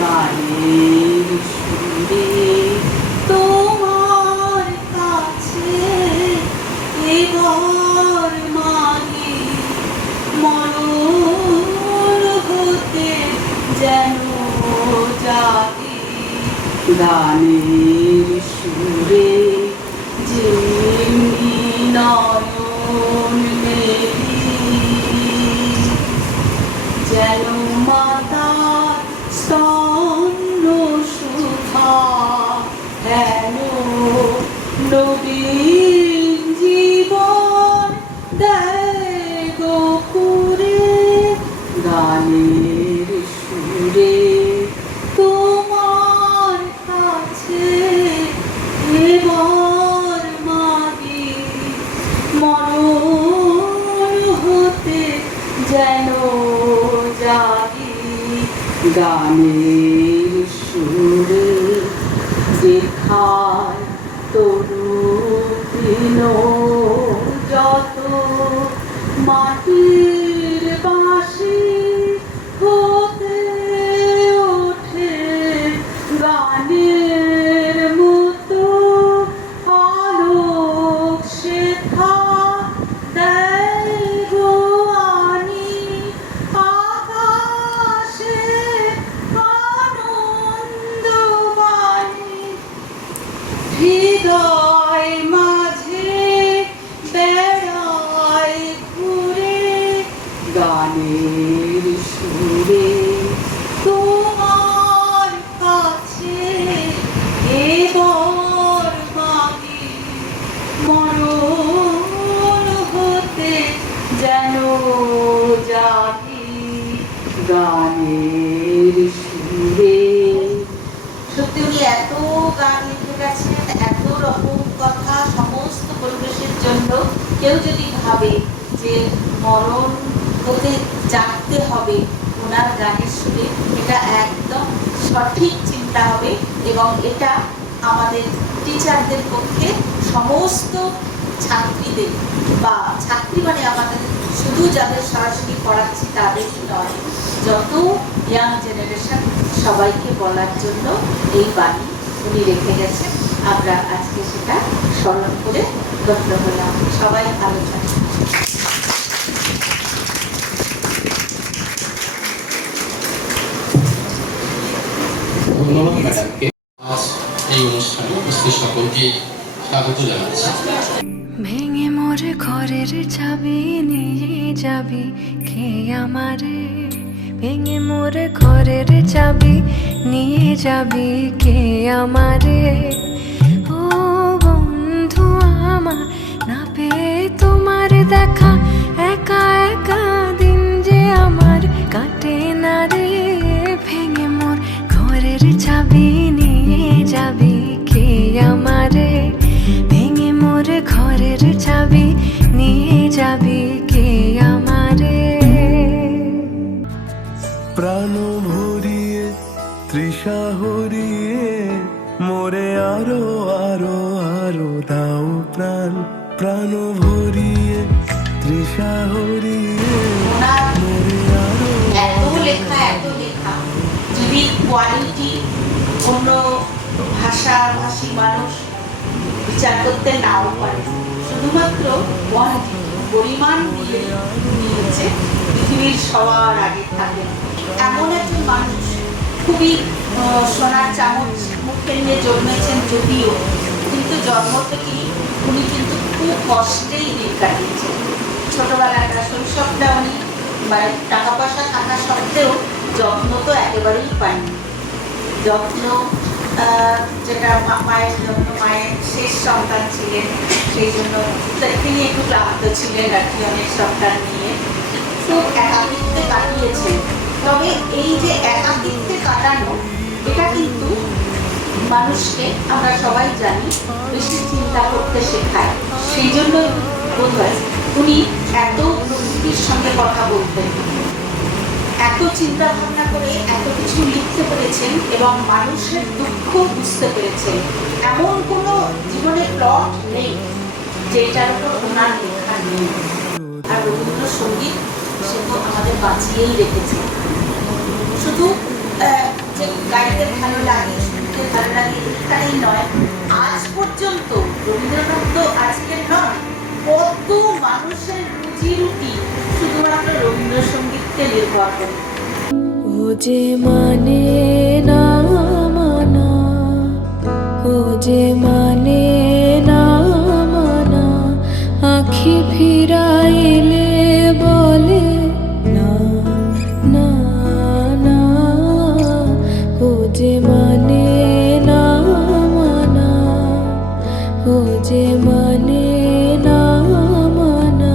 গানের সুরে তোমার কাছে এবার মাগি মরণ হতে যেন জাগি গানের সুরে যেমনি নয়ন মেলি যেন মাতার স্তন্য সুধা হেন নবীন জীবন দেয় গো পুরে গানের সুরে তোমার কাছে এবার মাগি মরণ হতে যেন জাগি গানের সুরে যেখায় তরু তৃণ যত মাটির বাঁশি হতে ওঠে গানের মতো আলোক শেখা দেয় গো আনি আকাশে আনন্দবাণী হৃদয় মাঝে বেড়ায় ঘুরে গানের সুরে তোমার কাছে এবার মাগি মরণ হতে যেন জাগি গানের সুরে। সত্যি উনি এত গান লিখে গেছেন, এত রকম কথা সমস্ত পরিবেশের জন্য। কেউ যদি ভাবে যে মরণ হতে জাগতে হবে ওনার গানের সুরে, এটা একদম সঠিক চিন্তা হবে এবং এটা আমাদের টিচারদের পক্ষে সমস্ত ছাত্রীদের বা ছাত্রী মানে আমাদের শুধু যাদের সরাসরি পড়াচ্ছি তাদেরই নয়, যত ইয়াং জেনারেশন সবাইকে বলার জন্য এই বাণী উনি রেখে গেছেন। আমরা আজকে সেটা স্মরণ করে ধন্য হলাম। সবাই ভালো থাকবেন। ধন্যবাদ ম্যাডামকে। আজ এই অনুষ্ঠানে উপস্থিত সকলকে স্বাগত জানাচ্ছি। ভেঙে মোর ঘরের চাবি নিয়ে যাবি কে আমারে, ভেঙে মোর ঘরের চাবি নিয়ে যাবি কে আমারে। ও বন্ধু আমার না পেয়ে তোমার দেখা, একা একা দিন যে আমার কাটে না রে। ভেঙে মোর ঘরের চাবি নিয়ে যাবি কে আমারে, ভেঙে মোর ঘরের চাবি নিয়ে যাবি কে আমারে। প্রাণ ভরিয়ে তৃষা হরিয়ে মোরে আরো আরো আরো দাও প্রাণ, প্রাণ ভরিয়ে তৃষা হরিয়ে মোরে আরো। এত লেখা যদি কোয়ালিটি অন্য ভাষাভাষী মানুষ বিচার করতে নাও পারে, শুধুমাত্র কোয়ালিটি পরিমাণ দিয়ে নিয়েছে পৃথিবীর সবার আগে থাকে এমন একজন মানুষ। খুবই সোনার চামচ মুখে নিয়ে জন্মেছেন যদিও, কিন্তু জন্ম থেকেই উনি কিন্তু খুব কষ্টেই দিন কাটিয়েছেন। ছোটবেলাটা শৈশবটা উনি মানে টাকা পয়সা থাকা সত্ত্বেও যত্ন তো একেবারেই পায়নি। যত্ন যেটা মায়ের জন্য, মায়ের শেষ সন্তান ছিলেন, সেই জন্য তিনি একটু ক্লান্ত ছিলেন আর কি অনেক সন্তান নিয়ে। তো একাকিত্বে কাটিয়েছেন। তবে এই যে একাকিত্বে কাটানো, এটা কিন্তু মানুষকে আমরা সবাই জানি বেশি চিন্তা করতে শেখায়। সেই জন্য বোধ হয় উনি এত প্রকৃতির সঙ্গে কথা বলতেন, এত চিন্তা ভাবনা করে এত কিছু লিখতে পেরেছেন এবং মানুষের দুঃখ বুঝতে পেরেছেন। এমন কোনো জীবনে প্লট নেই যেটার উপর ওনার লেখা নেই। আর রবীন্দ্রসঙ্গীত সে তো আমাদের বাঁচিয়েই রেখেছে। শুধু যে ভালো লাগে, শুনতে ভালো লাগে, এটাই নয়, আজ পর্যন্ত রবীন্দ্রনাথ তো আজকের নয়, কত মানুষের রুজি রুটি শুধুমাত্র রবীন্দ্রসঙ্গীতকে নির্ভর করে। ও যে মানে না মানা, ও যে মানে না মানা, আখি ফিরাইলে বলে না না না, ও যে মানে না মানা, ও যে মানে না মানা।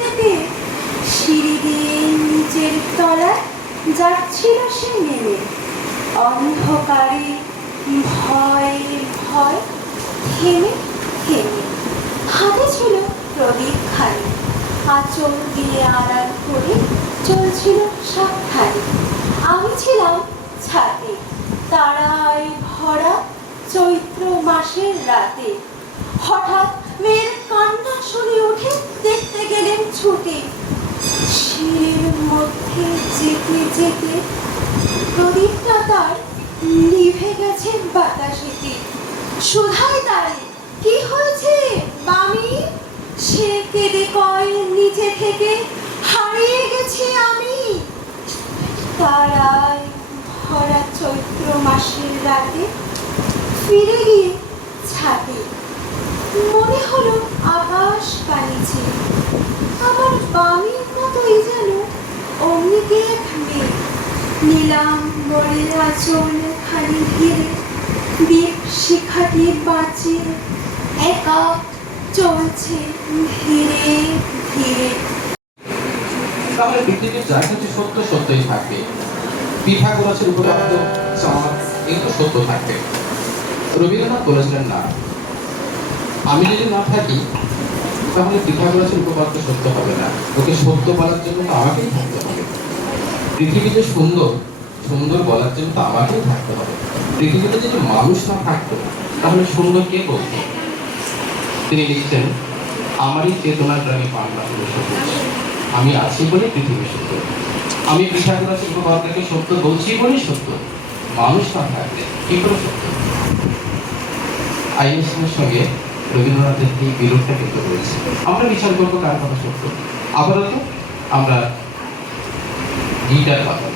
থেকে সিঁড়ি দিয়ে নিচের তলায় যাচ্ছিল সে নেমে। অন্ধকারে ভয় ভয় থেমে থেমে হাতে ছিল প্রদীপ খানি, আঁচল দিয়ে আড়াল করে চলছিল সাবধানে। আমি ছিলাম ছাদে, তারায় ভরা চৈত্র মাসের রাতে। হঠাৎ মেয়ের কান্না শুনে উঠে দেখতে গেলেন ছুটে। শিরের মধ্যে যেতে যেতে প্রদীপটা তার নিভে গেছে বাতাসেতে। সুধাই তারে, কি হয়েছে বামি? সে কেঁদে কয় নিচে থেকে, হারিয়ে গেছি আমি। তারায় ভরা চৈত্র মাসের রাতে ফিরে গিয়ে ছাদে মনে হলো আকাশ কানিছে। আমার বামির মতোই যেন অমনি কে এক মেয়ে, নিলাম বলে আঁচল খানি ঘিরে, দীপ শিখাটি বাঁচিয়ে একা চলছে ধীরে ধীরে। তাহলে পৃথিবীর যা কিছু সত্য সত্যই থাকবে। পিথাগোরাসের উপপাদ্য, চাঁদ, এগুলো সত্য থাকবে। রবীন্দ্রনাথ বলেছিলেন না, আমি যদি না থাকি তাহলে পিথাগোরাসের উপপাদ্য সত্য হবে না। ওকে সত্য বলার জন্য তো আমাকেই থাকতে হবে। পৃথিবী যে সুন্দর, সুন্দর বলার জন্য তো আমাকেই থাকতে হবে। পৃথিবীতে যদি মানুষ না থাকতো তাহলে সুন্দর কে বলতো? তিনি লিখছেন, আমারই চেতনার প্রাণী পান্না হলো সবুজ, আমি আছি বলে পৃথিবী সত্য। আমি পিথাগোরাসের উপপাদ্যকে সত্য বলছি বলেই সত্য। মানুষ না থাকলে কি করে সত্য? আইনস্টাইনের সঙ্গে রবীন্দ্রনাথের এই বিরোধটা কিন্তু রয়েছে। আমরা বিচার করবো কার কথা সত্য। আপাতত আমরা গীতার কথা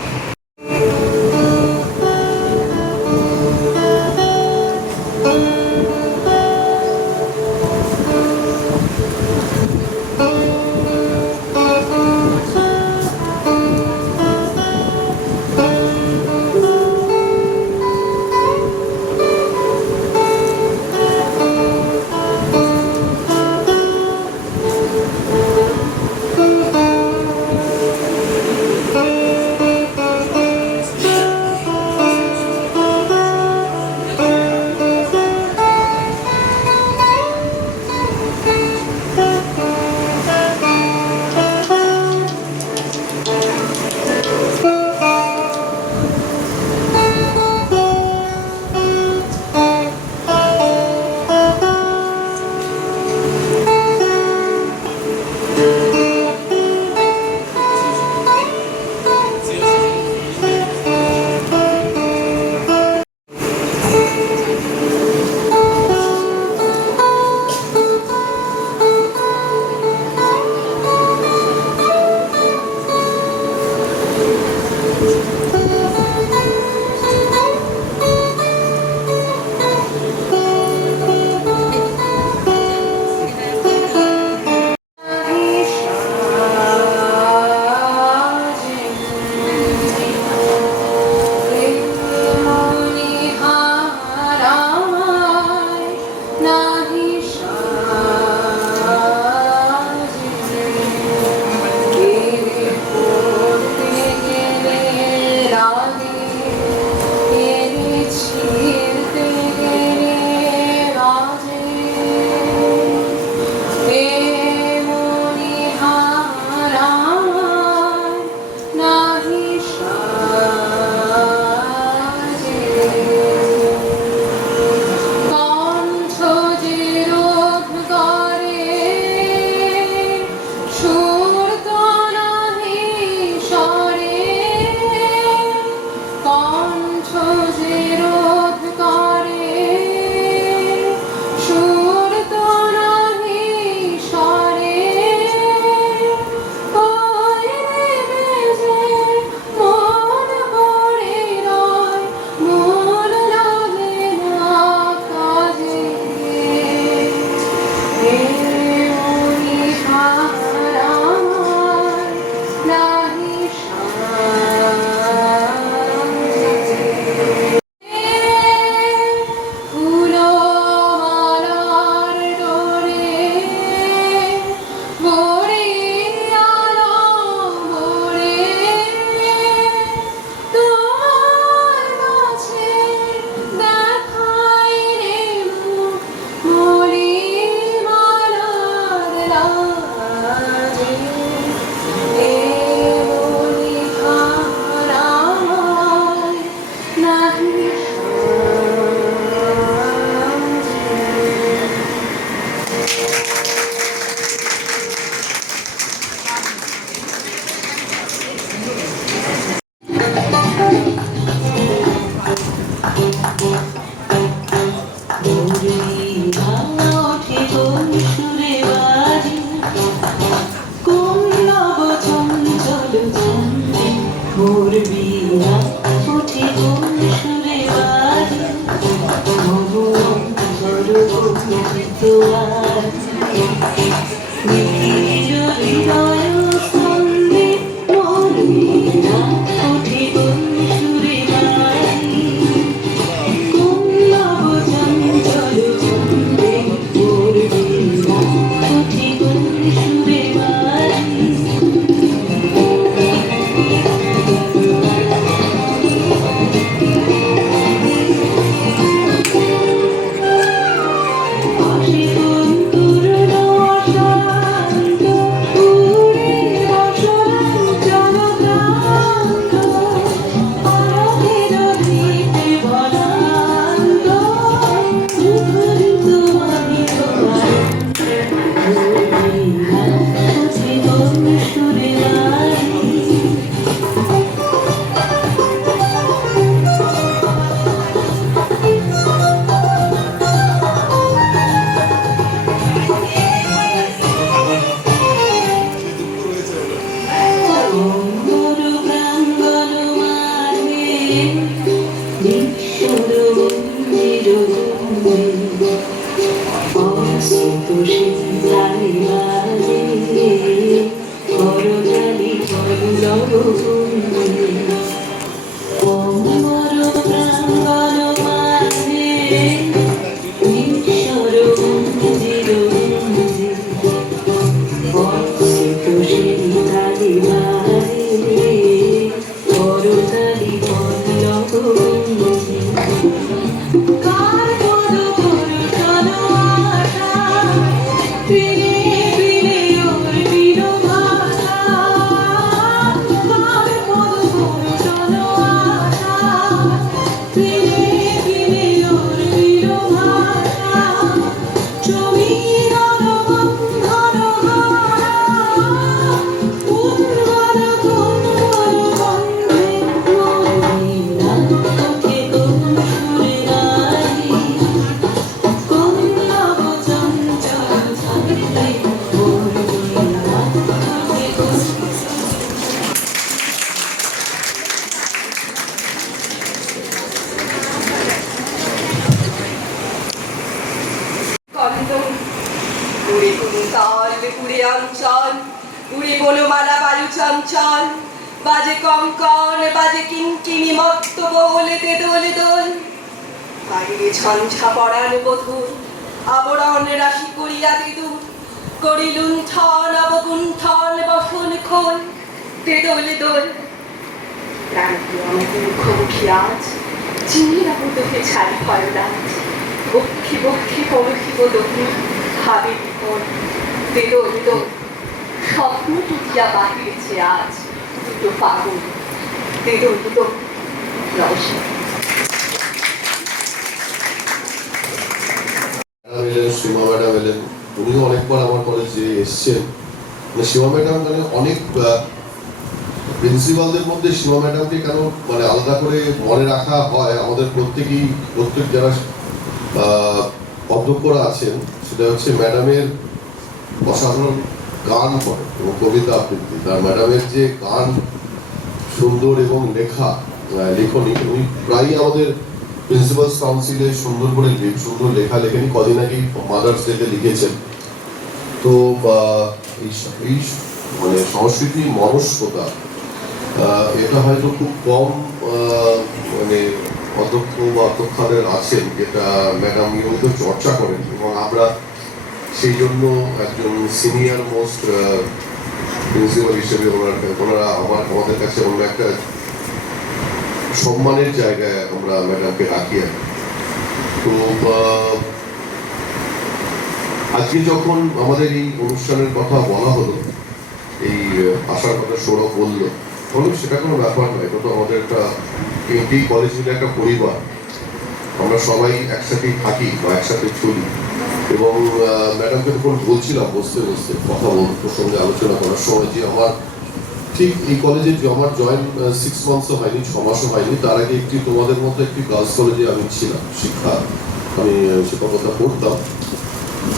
বনমালা বায়ু চঞ্চল, বাজে কঙ্কন, বাজে কিঙ্কিনি মত্ত বলে দোলে দোল। বাইরে ঝঞ্ঝা পড়ান বধূর, আবরণ রাশি করিয়া দিদুর, করি লুণ্ঠন অবগুণ্ঠন বসন খোল, দোলে দোল। প্রাণপ্রিয় আমাদের মুখোমুখি আজ, চিনিরা তোকে ছাড়ি হয় রাজ, বক্ষে বক্ষে পরখিব দোহে, ভাবে বিপদ, দোল দোল। স্বপ্ন টুটিয়া বাহিরেছে আজ দুটো পাগল, দোল দোল। নমস্কার। ম্যাডাম এলেন, সীমা ম্যাডাম এলেন, উনিও অনেকবার আমার কলেজে এসছেন। সীমা ম্যাডাম মানে অনেক প্রিন্সিপালদের মধ্যে সীমা ম্যাডামকে কেন মানে আলাদা করে মনে রাখা হয়, আমাদের প্রত্যেক যারা অধ্যক্ষরা আছেন, সেটা হচ্ছে ম্যাডামের অসাধারণ গান করে এবং কবিতা আবৃত্তি। তার ম্যাডামের যে গান সুন্দর এবং লেখনী, উনি প্রায়ই আমাদের প্রিন্সিপালস কাউন্সিলে সুন্দর করে সুন্দর লেখা লেখেন। কদিন আগেই মাদার্স ডেতে লিখেছেন। তো এই মানে সংস্কৃতি মনস্কতা, এটা হয়তো খুব কম মানে অধ্যক্ষ বা অধ্যক্ষদের আছেন, যেটা ম্যাডাম নিয়মিত চর্চা করেন। এবং আমরা সেই জন্য একজন সিনিয়র মোস্ট প্রিন্সিপাল হিসেবে ওনারা আমাদের কাছে অন্য একটা সম্মানের জায়গায় আমরা ম্যাডামকে রাখি। তো আজকে যখন আমাদের এই অনুষ্ঠানের কথা বলা হলো, এই আসার কথা সৌরভ বললো, সেটা কোনো ব্যাপার নয়। এটা তো আমাদের এই কলেজ মিলে একটা পরিবার, আমরা সবাই একসাথেই থাকি বা একসাথে চলি। এবং ম্যাডামকে তখন বলছিলাম বসতে কথা প্রসঙ্গে আলোচনা করার সময়, যে আমার ঠিক এই কলেজে আমার জয়েন 6 মান্থসও হয়নি, 6 মাসও হয়নি। তার আগে তোমাদের মতো একটি গার্লস কলেজে আমি ছিলাম, আমি শিক্ষকতা করতাম,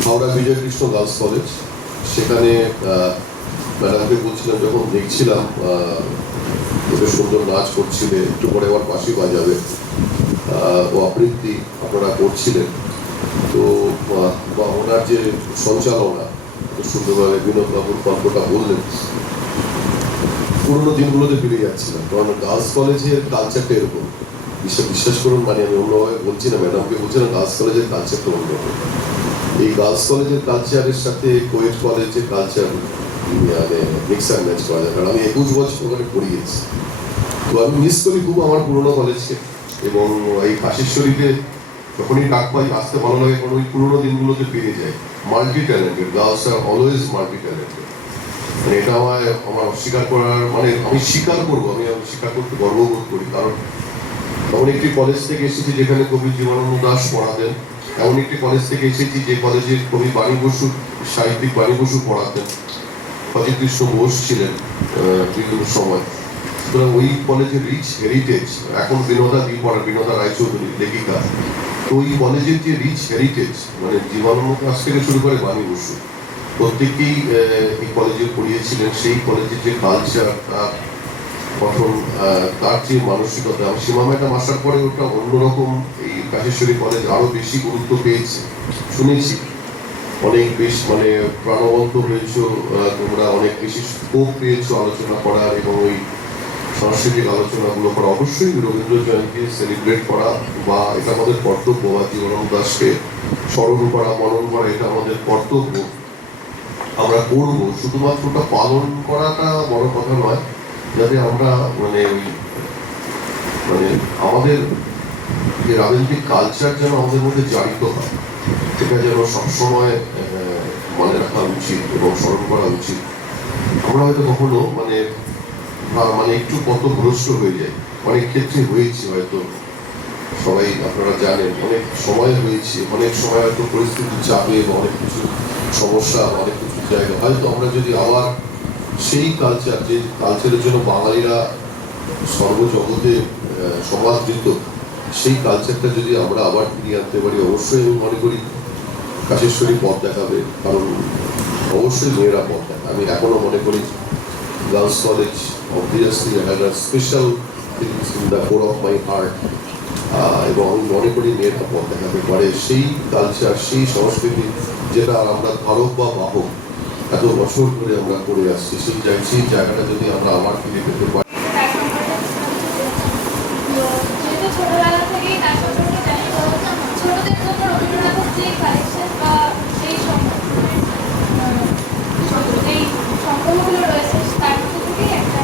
হাওড়া বিজয় কৃষ্ণ গার্লস কলেজ। সেখানে ম্যাডামকে বলছিলাম, যখন দেখছিলাম বেশ সুন্দর নাচ করছিলে, একটু পরে আবার বাঁশি বাজাবে, ও আবৃত্তি আপনারা করছিলেন। তো ওনার যে সঞ্চালনা সুন্দরভাবে বিনোদবাবুর গল্পটা বললেন, পুরোনো দিনগুলোতে ফিরে যাচ্ছিলাম। কারণ গার্লস কলেজের কালচারটা এরকম, বিশ্বাস করুন, মানে আমি অন্যভাবে বলছি না, ম্যাডামকে বলছি না, গার্লস কলেজের কালচারটা অন্যরকম। এই গার্লস কলেজের কালচারের সাথে কোয়েট কলেজের কালচার মানে মিক্স অ্যান্ড ম্যাচ করা যায়। কারণ আমি 21 বছর ওখানে পড়িয়েছি। তো আমি মিস করি খুব আমার পুরোনো কলেজকে। এবং এই কাশেশ্বরীতে যখনই ডাক পাই আসতে ভালো লাগে, কারণ ওই পুরোনো দিনগুলোতে ফিরে যায়। Multi talented, girls are always multi talented. মানে এটা আমার অস্বীকার করার, মানে আমি স্বীকার করবো, আমি স্বীকার করতে গর্ববোধ করি। কারণ এমন একটি কলেজ থেকে এসেছি যেখানে কবি জীবনানন্দ দাশ পড়াতেন, এমন একটি কলেজ থেকে এসেছি যে কলেজে কবি বাণী বসু, সাহিত্যিক বাণী বসু পড়াতেন, অজিত কৃষ্ণ বোস ছিলেন বিভিন্ন সময়। সুতরাং ওই কলেজের রিচ হেরিটেজ, এখন বিনোদা রায়চৌধুরী লেখিকা। তো ওই কলেজের যে রিচ হেরিটেজ, মানে জীবনানন্দ দাশ থেকে শুরু করে বাণী বসু, প্রত্যেকেই এই কলেজে পড়িয়েছিলেন। সেই কলেজের যে কালচার, তার গঠন, তার যে মানসিকতা, সীমা ম্যাডাম আসার পরে ওটা অন্যরকম। এই কাশেশ্বরী কলেজ আরো বেশি গুরুত্ব পেয়েছে, শুনেছি অনেক বেশি, মানে প্রাণবন্ত হয়েছো তোমরা, অনেক বেশি স্কোপ পেয়েছো আলোচনা করার এবং ওই সাংস্কৃতিক আলোচনাগুলো করা। অবশ্যই রবীন্দ্র জয়ন্তী সেলিব্রেট করা বা এটা আমাদের কর্তব্য, বা জীবনানন্দ দাশকে স্মরণ করা, মনন করা, এটা আমাদের কর্তব্য, আমরা করবো। শুধুমাত্র ওটা পালন করাটা বড় কথা নয়, যাতে আমরা মানে আমাদের যে রাজনৈতিক কালচার যেন আমাদের মধ্যে জারিত হয়, সেটা যেন সবসময় মনে রাখা উচিত এবং স্মরণ করা উচিত। আমরা হয়তো কখনো মানে একটু পথভ্রষ্ট হয়ে যায়, অনেক ক্ষেত্রে হয়েছে, হয়তো সবাই আপনারা জানেন, অনেক সময় হয়েছে, অনেক সময় হয়তো পরিস্থিতির চাপে বা অনেক কিছু সমস্যা, অনেক কিছু জায়গা হয়তো আমরা যদি আবার সেই কালচার, যে কালচারের জন্য বাঙালিরা সর্বজগতে সমাদৃত, সেই কালচারটা যদি আমরা আবার ফিরিয়ে আনতে পারি, অবশ্যই আমি মনে করি কাশেশ্বরী পথ দেখাবে। কারণ অবশ্যই মেয়েরা পথ দেখাবে। আমি এখনো মনে করি girls college obviously has a special things in the core of my heart. এবং আমি মনে করি মেয়েরা পথ দেখাতে পারে সেই কালচার, সেই সংস্কৃতি যেটা আমরা ধারক বা বাহক, এত বছর ধরে আমরা করে আসছি, সেই জায়গাটা যদি আমরা আবার ফিরে পেতে পারি। যেহেতু ছোটবেলা থেকেই নাচ সম্পর্কে জানি, তো ছোটদের জন্য রবীন্দ্রনাথের যে কালেকশন বা যেই যেই সংগ্রহগুলো রয়েছে তার মধ্যে থেকেই একটা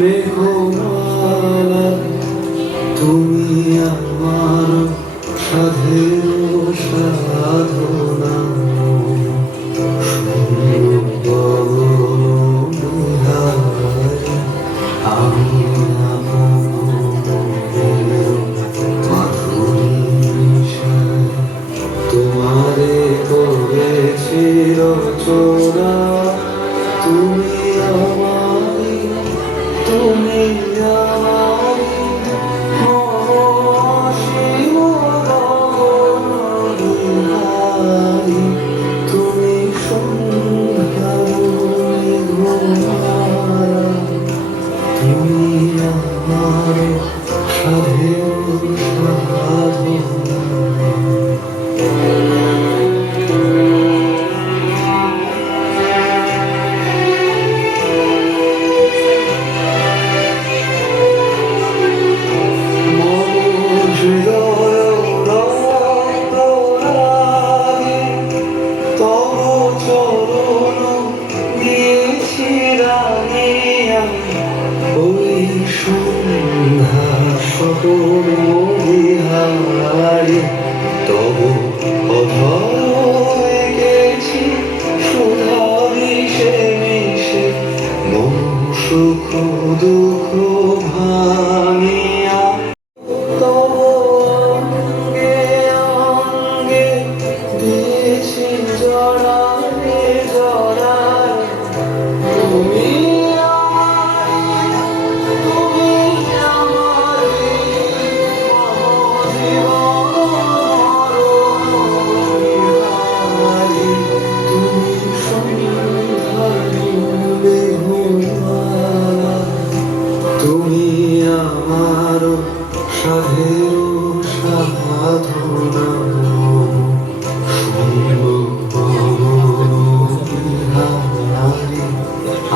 মেঘমালা, তুমি আমার সাধের সাধনা, আমি তোমারে করেছি রচনা, তুমি আমারি, তুমি আমারি অসীম গগনবিহারী, তুমি সন্ধ্যার মেঘমালা, তুমি আমার সাধের সাধনা। তব অধর গেছি সুধা মিশে মিশে, মন সুখ দুঃখ ভাঙিয়া, তব অঙ্গে অঙ্গে দিয়েছি জড়ালে জড়ায়, তুমি আমার সাধের সাধনা,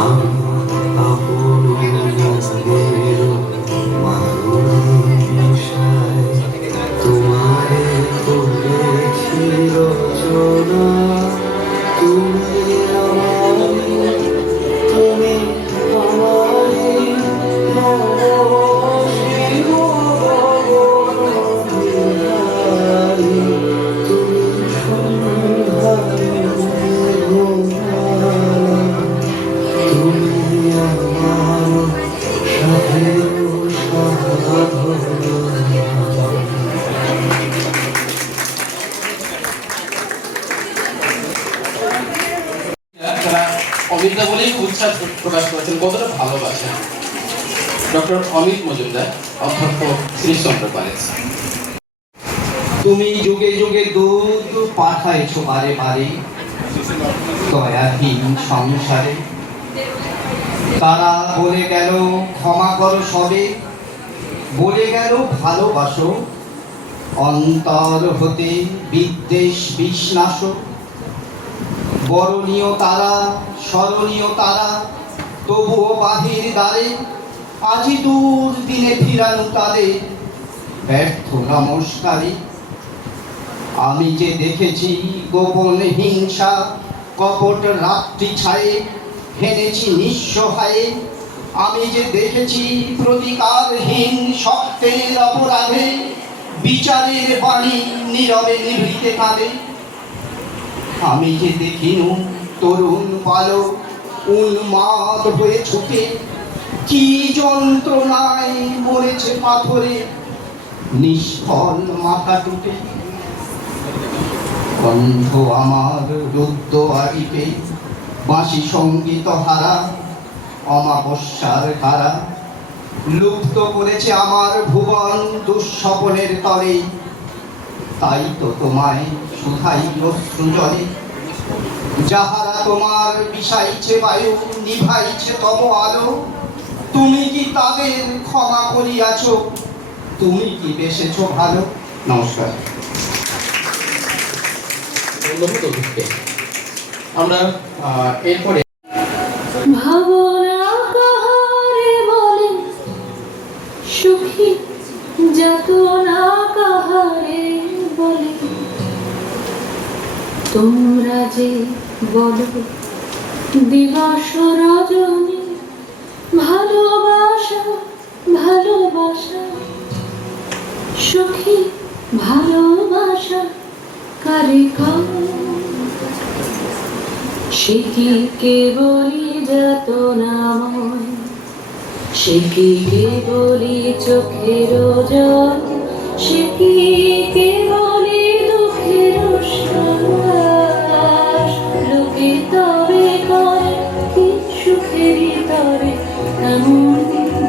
আমি আপন মনের মানসায় তোমারে করেছি রচনা, তুমি আমারি, তুমি আমারি অসীম গগনবিহারী, তুমি সন্ধ্যার মেঘমালা, তুমি আমার সাধের সাধনা। তারা অমিতদা বলেই উচ্ছ্বাস প্রকাশ করেছেন, কতটা ভালোবাসেন। ডক্টর অমিত মজুমদার, অধ্যক্ষ শ্রীশচন্দ্র কলেজ। তুমি যুগে যুগে দুধ পাঠাইছ বারে বারে দয়াহীন সংসারে, তারা বলে গেল ক্ষমা করো সবে, বলে গেল ভালোবাসো, অন্তর হতে বিদ্বেষ বিষ্ণাস, বরণীয় তারা স্মরণীয় তারা, তবুও বাহির দ্বারে আজি দূর দিনে ফিরানো তাদের ব্যর্থ নমস্কারে। আমি যে দেখেছি গোপন হিংসা কপট রাত্রি ছায়ে, হেনেছি নিঃসহায়ে। আমি যে দেখেছি প্রতিকারহীন সত্যের অপরাধে, বিচারের বাণী নীরবে নিভৃতে কাঁদে। আমি যে দেখিনু তরুণ বালক উন্মাদ হয়ে ছুটে, কি যন্ত্রণায় মরেছে পাথরে নিষ্ফল মাথা টুটে। কণ্ঠ আমার রুদ্ধ আরিপে বাঁশি সঙ্গীত হারা, অমাবস্যার কারা লুপ্ত করেছে আমার ভুবন দুঃস্বপনের তরে। তাই তো তোমায় শুধাই অশ্রু জলে, যাহারা তোমার বিষাইছে বায়ু নিভাইছে তব আলো। তুমি কি তাদের ক্ষমা করিয়াছ? তুমি কি বেসেছ ভালো? নমস্কার। ধন্যবাদ অভিজ্ঞ। আমরা এরপরে ভাবনা কাহারে বলে, সুখী যাতনা কাহারে বলে। তোমরা যে বলো দিবস রজনী, ভালোবাসা ভালোবাসা, সুখী ভালোবাসা কারে কার? সে কি কেবলই যাতনাময়, সে কি কেবলই চোখের জল, সে কি কেবলই দুঃখের শ্বাস? লোকে তবে করে কি সুখের তরে এমন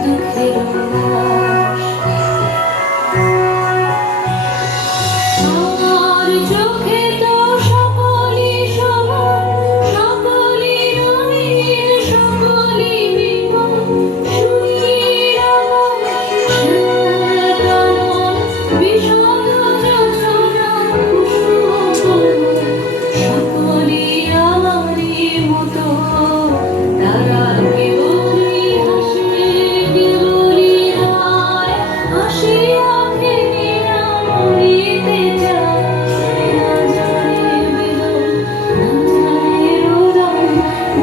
দুঃখের লাশ? আমার চোখে তো সকলই সমান, সকলই রঙিন, সকলই বিমল। শুনির আমার শ্যামল বিষণ যোজনা কুসুম কোমল, সকলই আমারই মতো। তারা কেবলই হাসে, কেবলই হায়, হাসিয়া ভেঙে মরিতে চায়। না জানে বেদন, না জানে রোদন,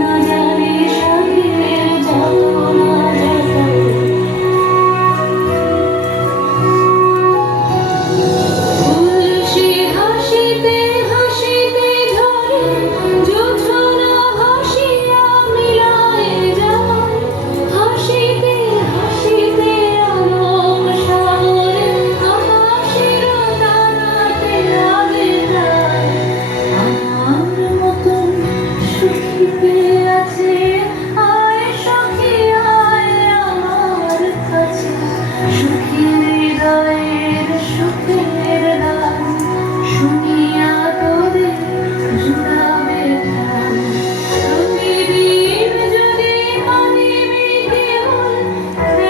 না জানে সাধের যাতনা যাতনা। তুলসী হাসিতে হাসিতে ঝরে, জোছনা হাসিয়া মিলায় যায়। হাসিতে হাসিতে আলোক সাগরে, আকাশের তারাতে আগে যায়। আমার মতন সুখী পেয়ে আছে, আয় সখী আয় আমার কাছে। সুখী হৃদয়ের সুখের গান শুনিয়া তোদের জুড়াবে প্রাণ। প্রতিদিন যদি কাঁদিবি কেবল,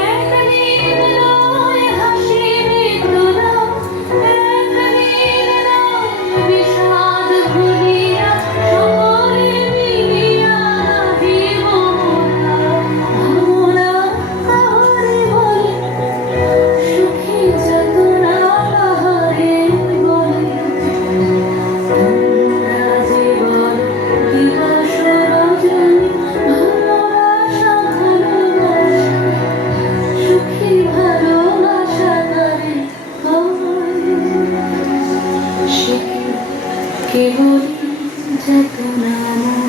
একদিন নয় হাসিবি তোরা। একদিন নয় বিষাদ ভুলিয়া সকলে মিলিয়া নাহিব মোরা। ভাবনা কাহারে বলে, সুখী যাতনা কাহারে বলে। তোমরা যে বলো দিবস রজনী, ভালোবাসা ভালোবাসা, সুখী ভালোবাসা কারে কয়? সে কি কেবলই যাতনাময়?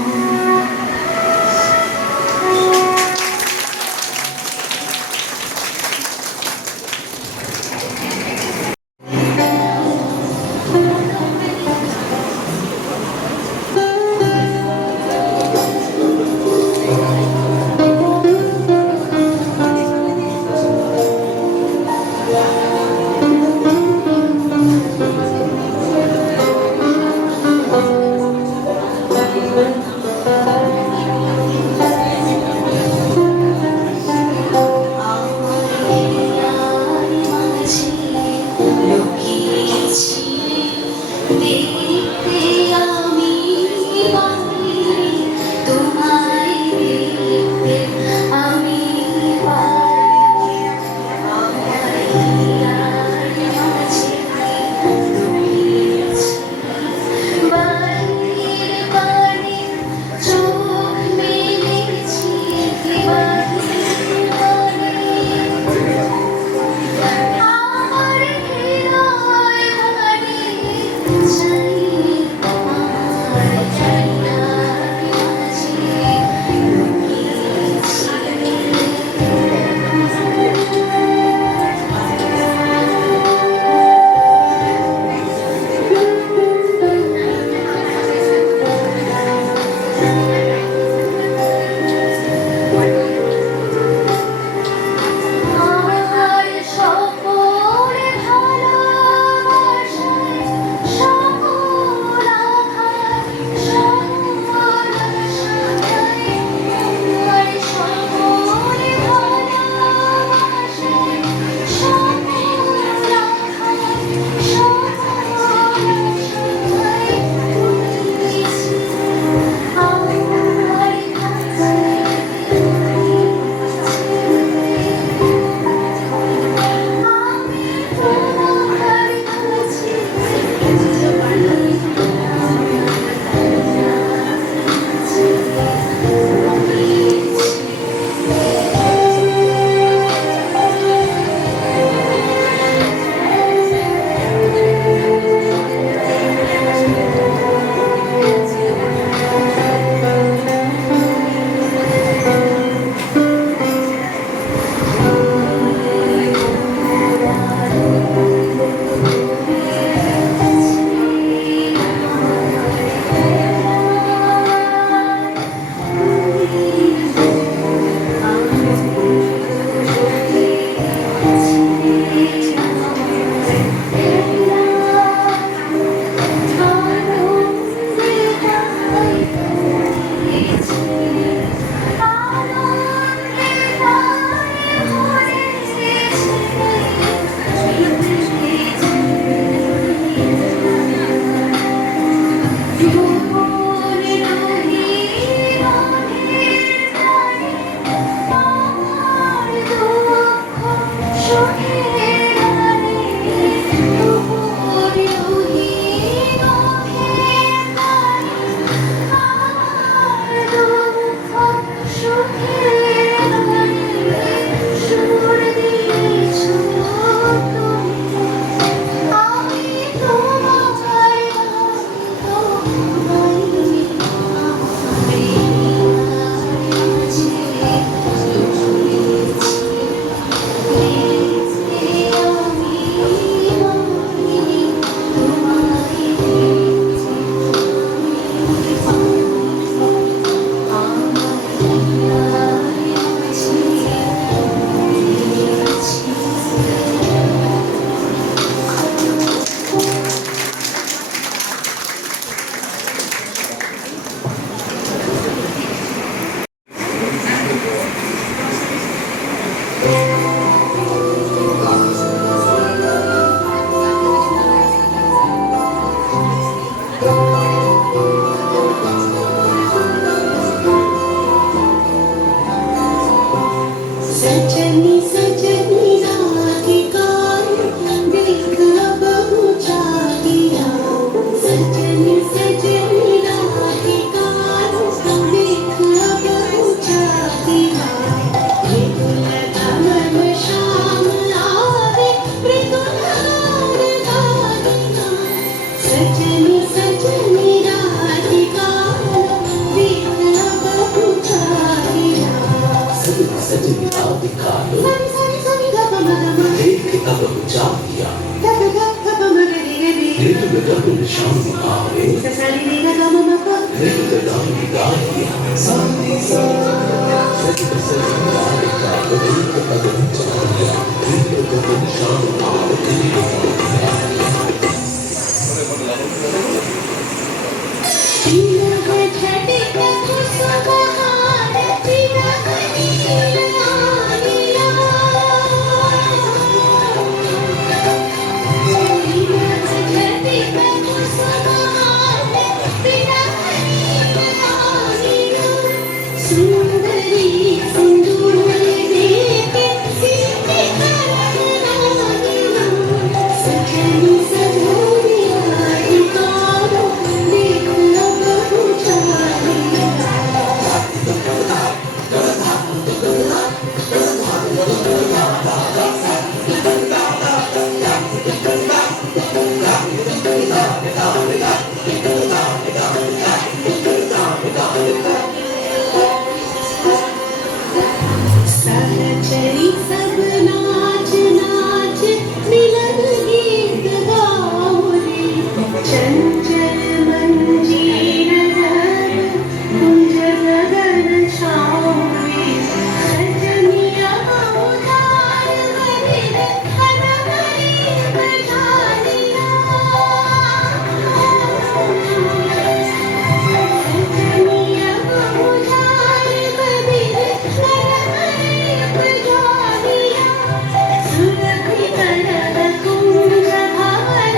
আমার মাঝে লুকিয়ে सजनी सजनी राधिका देख अब ऊंचा दिया सजनी सजनी राधिका देख अब ऊंचा दिया मृदुल धमन श्याम आवे मृदुल गाना सजनी सजनी राधिका देख अब ऊंचा दिया सजनी राधिका देख अब ऊंचा दिया मृदुल गगन श्याम आवे मृदुल गान गाया सजनी सजनी राधिका देख अब ऊंचा दिया मृदुल गगन श्याम आवे सुंदरी सिंदूर देके सीते सजनी सजनी राधिका देख अब ऊंचा सहचरी सब नाच नाच मिलन गीत गाओ रे चंचल मंजीर धर कुंज गगन छाओ रे सजनिया उधार बनिर हनमरी बजारिया सजनिया उधार बनिर हनमरी बजारिया सुरभि कनक कुंज भवन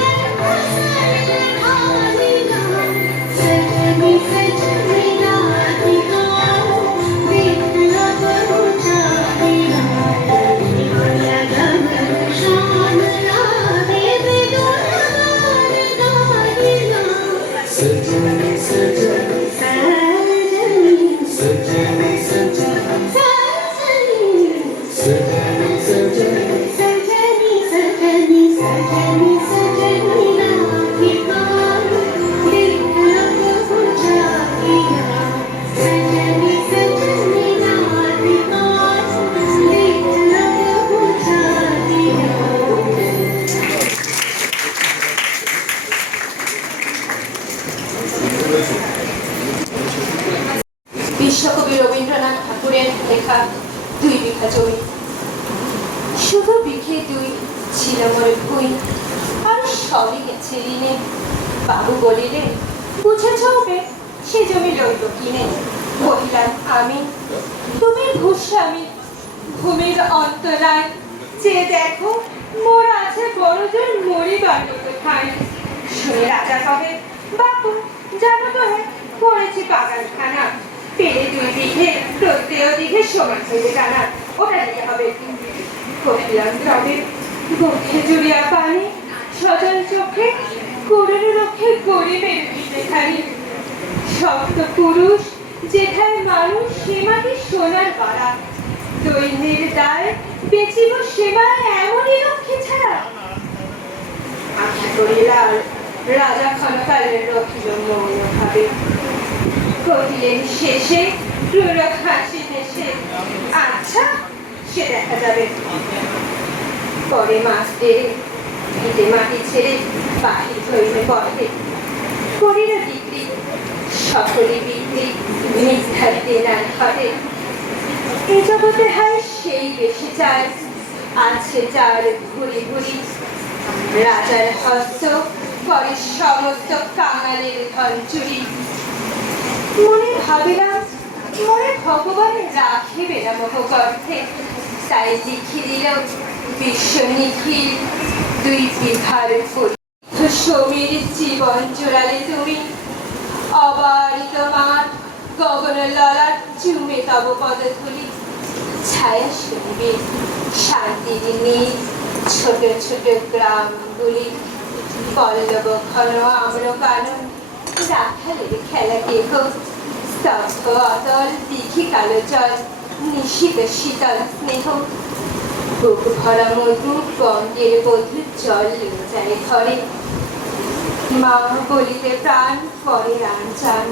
गर्भसल ढालिया सजनी सजनी राधिका देख अब ऊंचा दिया गगन श्याम आवे मृदुल गाना सजनी सजनी सजनी सजनी सजनी सजनी सजनी सजनी सजनी सजनी राधिका देख अब ऊंचा दिया सजनी सजनी राधिका देख अब ऊंचा दिया বিশ্বকবি রবীন্দ্রনাথ ঠাকুরের লেখা 2 বিঘা জমি শুধু বিঘে 2 ছিল মোর ভুঁই আর সবই গেছে ঋণে বাবু বলিলে বুঝেছ ওকে সে জমি লইল কিনে কহিলাম আমি, তুমি ভূস্বামী ভূমির অন্তরায় যে দেখো মোর আছে বড় জোর মরিবার মতো ঠাঁই। শুনে রাজা কহে, বাপু জানো তো হে করেছি বাগানখানা, পেলে 2 বিঘে প্রত্যেক দিকে সমান হইবে টানা, ওটা নিতে হবে। কহিলাম তবে বক্ষে জুড়িয়া পানি, সজল চোখে করুণ রক্ষে গরিবের ভিটেখানি। শক্ত পুরুষ যেথায় মানুষ সেমাকে সোনার বাড়া, দৈন্যের দায় বেচিব সেমায় এমনই লক্ষ্যে ছাড়া। আশা করিলাম রাজা ক্ষণকালের রখিল মৌন ভাবে, কহিলেন শেষে ক্রূর হাসি হেসে, আচ্ছা সে দেখা যাবে। পরে মাস দেড়ে ভিটে মাটি ছেড়ে বাহির হইলে পথে, করিল বিক্রি সকলে বিক্রি মিথ্যার দেনার ঘটে। এ জগতে হয় সেই বেশি চায়, আছে যার ঘুরি ঘুরি। রাজার হস্ত করে সমস্ত কাঙালের ধন চুরি। মনে ভাবিলাম মনে ভগবান রাখিবে না মোহ গর্থে, তাই লিখি দিল বিশ্ব নিখিল 2 বিঘার ফুল। সমীর জীবন জোড়ালে তুমি, অবারিত মাঠ গগন ললাট চুমে তব পদধূলি। ছায়া শুনবে শান্তির নীল ছোট ছোট গ্রামগুলি, পল্লব ঘন আম্র কানন রাখালের খেলা দেহ। স্তব্ধ অতল দিঘি কালো জল, নিশীত শীতল স্নেহ। বুক ভরা মধু গঙ্গের বধূ জল যায় ঘরে। মা বলিতে প্রাণ পরে রাঞ্চান,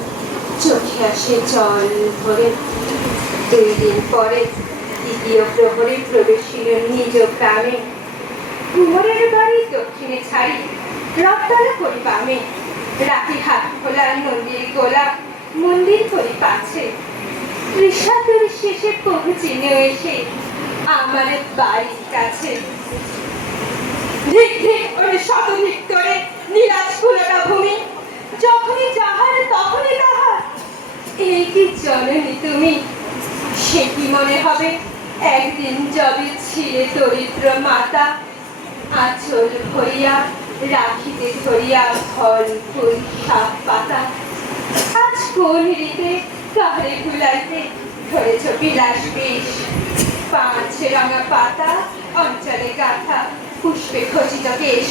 চোখে আসে জল ভরে। 2 দিন পরে দ্বিতীয় প্রহরে প্রবেশিল নিজ গ্রামে। কুমোরের বাড়ি দক্ষিণে ছাড়ি, রথতলা করি বামে। রাতি হাত খোলা নদীর গোলা, মন্দির করি পাছে। ঋষাদের শেষে পৌঁছিনে এসে আমার বাড়ির কাছে। ধিক ধিক ওরে শতধিক করে নীলাজ ফুলটা ভূমি, যখনই যাহার তখনই তাহার। এই কি জননী তুমি, সে কি মনে হবে একদিন যবে ছিলে দরিদ্র মাতা। আঁচল ভরিয়া রাখিতে ধরিয়া ফল ফুল শাক পাতা। আজ কোন রীতে কাহারে ভুলাইতে ধরেছ বিলাস বেশ। 5 রাঙা পাতা অঞ্চলে গাথা, পুষ্পে খচিত কেশ।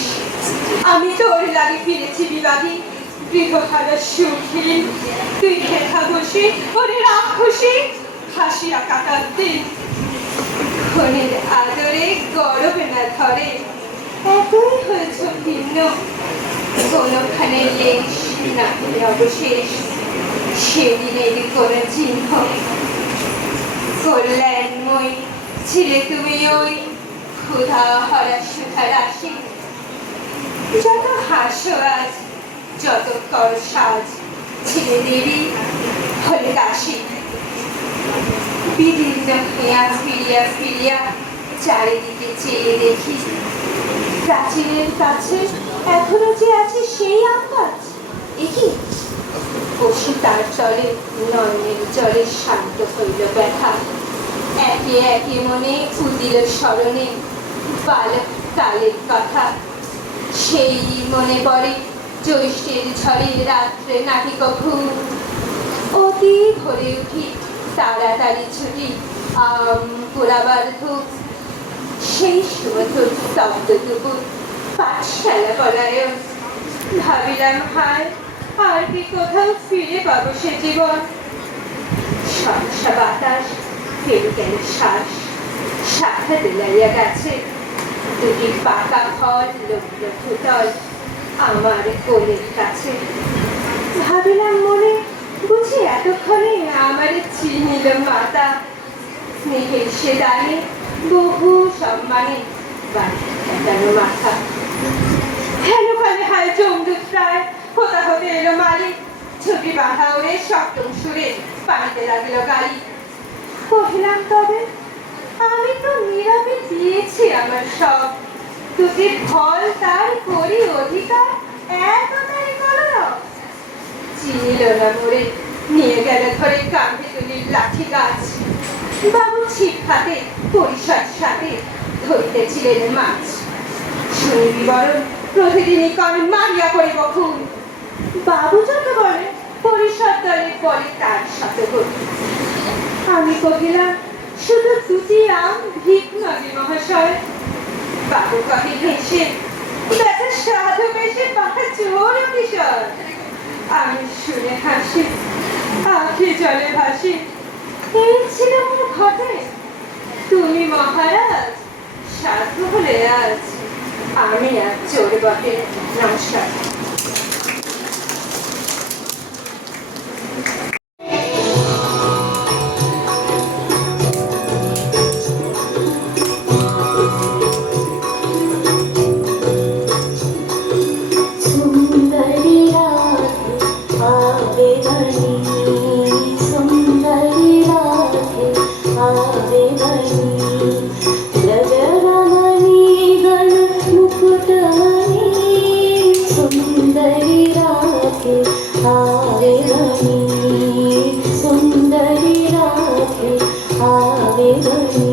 আমি তোর লাগে ফিরেছি বিবাদী, গৃহহারা সুখী। তুই খেথা বসে ওরে রাক্ষসী, হাসিয়া কাটার দিন। ক্ষণের আদরে গরবে না ধরে, একই হয়েছ ভিন্ন। কোনখানে লেশ নাকি অবশেষ, সেদিনের কোন চিহ্ন। কল্যাণময়ী ছিলে তুমি ওই ক্ষুধা হরা সুধা রাশি। যত হাসো আজ যত কর সাজ, ছিলে দেবী হলে দাসী। বিদীর্ণ হইয়া ফিরিয়া ফিরিয়া চারিদিকে চেয়ে দেখি, প্রাচীরের কাছে এখনো যে আছে সেই আম গাছ। একই পশু তার তলে নয়নের জলে শান্ত হইল ব্যথা। একে একে মনে উদিল স্মরণে বালক কালের কথা। সেই মনে পড়ে জ্যৈষ্ঠের ঝড়ে রাত্রে নাটিক ঘুম। অতি ভোরে উঠি তাড়াতাড়ি ছুটি আম পোড়াবার ধূপ। সেই সুমধুর স্তব্ধ দুপুর পাঠশালা পলায়ন। ভাবিলাম হায় আর কি কোথাও ফিরে পাবো সে জীবন। সহসা বাতাস ফেলে গেল শ্বাস, শাখা দিলাইয়া গেছে। 2টি পাকা ফল লগ্ন ভূতল আমার কোলের কাছে। ভাবিলাম মনে বুঝি এতক্ষণে আমারে চিনিল মাতা। স্নেহের সে দানে বহু সম্মানে বাড়ি কাটানো মাথা। হেন কালে হায় জমদূত প্রায় হোতা হতে এলো মালিক। ছুটি বাঁধা ওরে সপ্তম সুরে পানিতে লাগিল গালি। কহিলাম তবে আমি তো নীরবে দিয়েছি আমার সব। 2টির ফল তার করি অধিকার, এত তারি করো। চিনিল না মোরে, নিয়ে গেলে ধরে কাঁধে বাবু ছিপ হাতে পরিষদ সাথে ধরিতেছিলেন মাছ। শুনিবি বরং প্রতিদিনই কর মারিয়া করিব খুন। বাবু যত বলে পরিষদ দলের পরে তার সাথে হতো। আমি কহিলাম শুধু দুটি আম ভিক নদী মহাশয়। বাবু কহে হেসে দেখা সাধু বেশে পাখা চোর কিশোর। আমি শুনে হাসি আঁখি জলে ভাসি। এই ছিল আমার ঘটে। তুমি মহারাজ সাধু হলে আজ আমি আর চোর বটে। নমস্কার। सुंदरी राधे आवे बनी, सुंदरी राधे आवे बनी, ब्रजरमणी गण मुकुटमणि, सुंदरी राधे आवे बनी, सुंदरी राधे आवे बनी।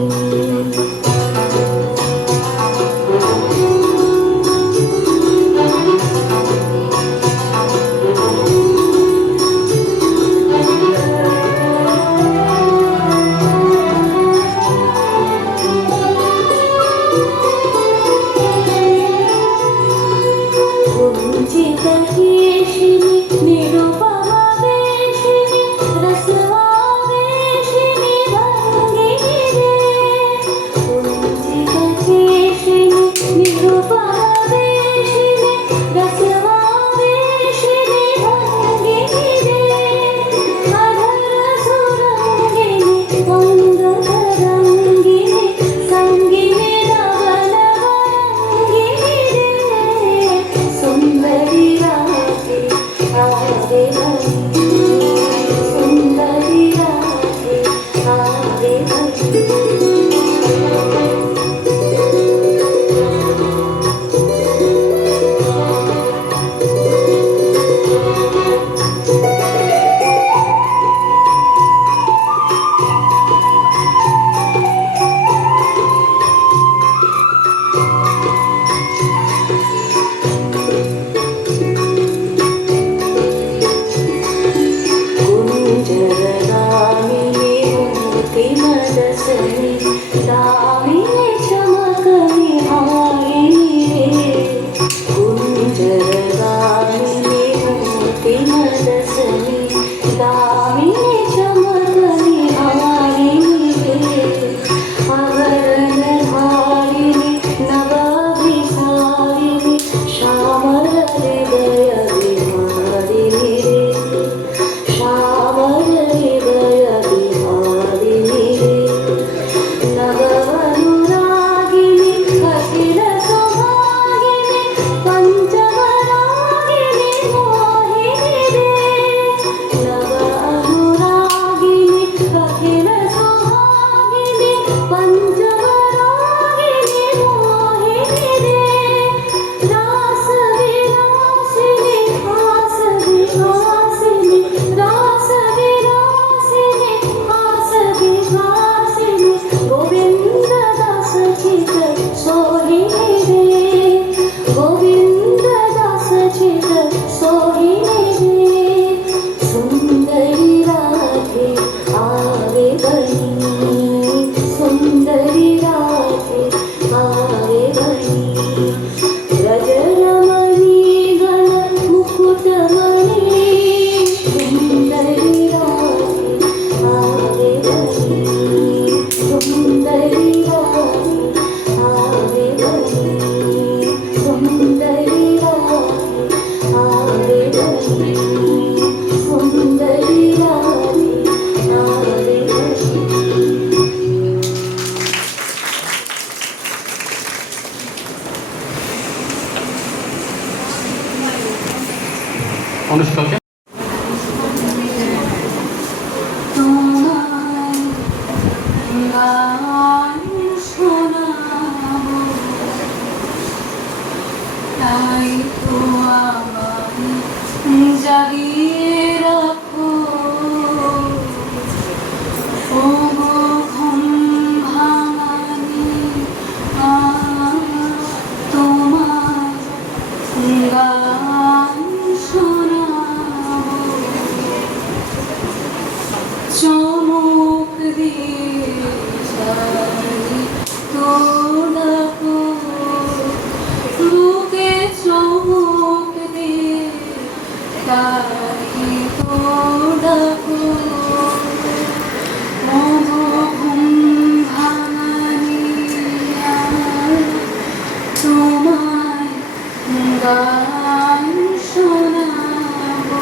অনুষ্কাকে জাগিয়ে রাখো ও গো চমক দিয়ে যাই তোর ডাকো, বুকে চমক দিয়ে তাই তোর ডাকো, ওগো ঘুম ভাঙানিয়া তোমায় গান শোনাবো।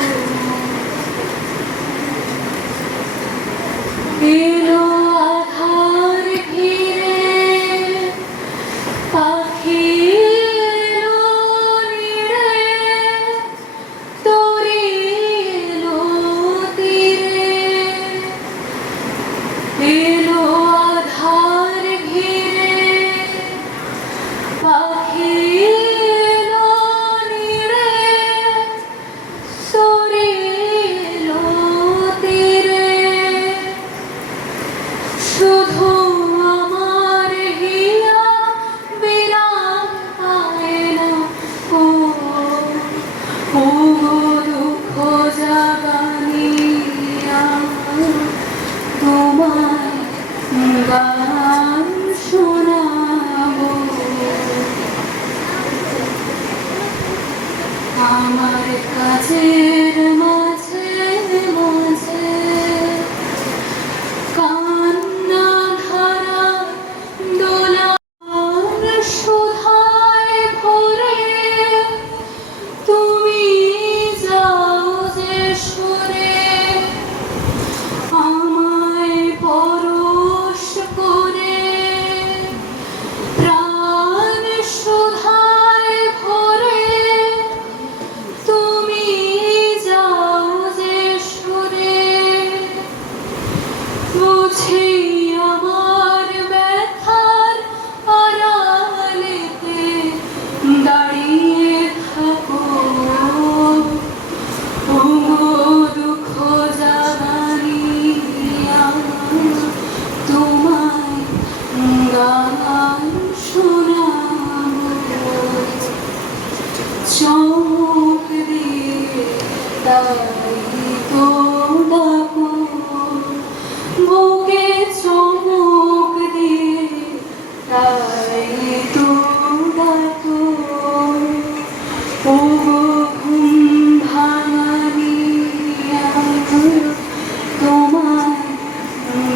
এলো আধার ঘিরে পাখি এলো নিড়ে, তোরে এলো তীরে। এলো আধার ঘিরে পাখি এলো নিড়ে, তোরে এলো তীরে। শুধু আমার হিয়া বিরাম পায় না, ও ও দুঃখ জাগানিয়া তোমায় গান শোনাবো। আমার কাছের মাঝে মাঝে কান্না ধারা দোলার সুধায় ভরে, তুমি যাও যে সুরে আমায় পরশ করে, প্রাণ সুধায় ভরে, তুমি যাও যে সুরে। বুঝি আমার ব্যথার আড়ালেতে দাঁড়িয়ে থাকো, ওগো দুঃখ জাগানিয়া তোমায় গান শোনাবো। চমক দিয়ে তাই তো ডাকো, বুকে চমক দিয়ে তাই তো ডাকো, ওগো ঘুম ভাঙানিয়া তোমায়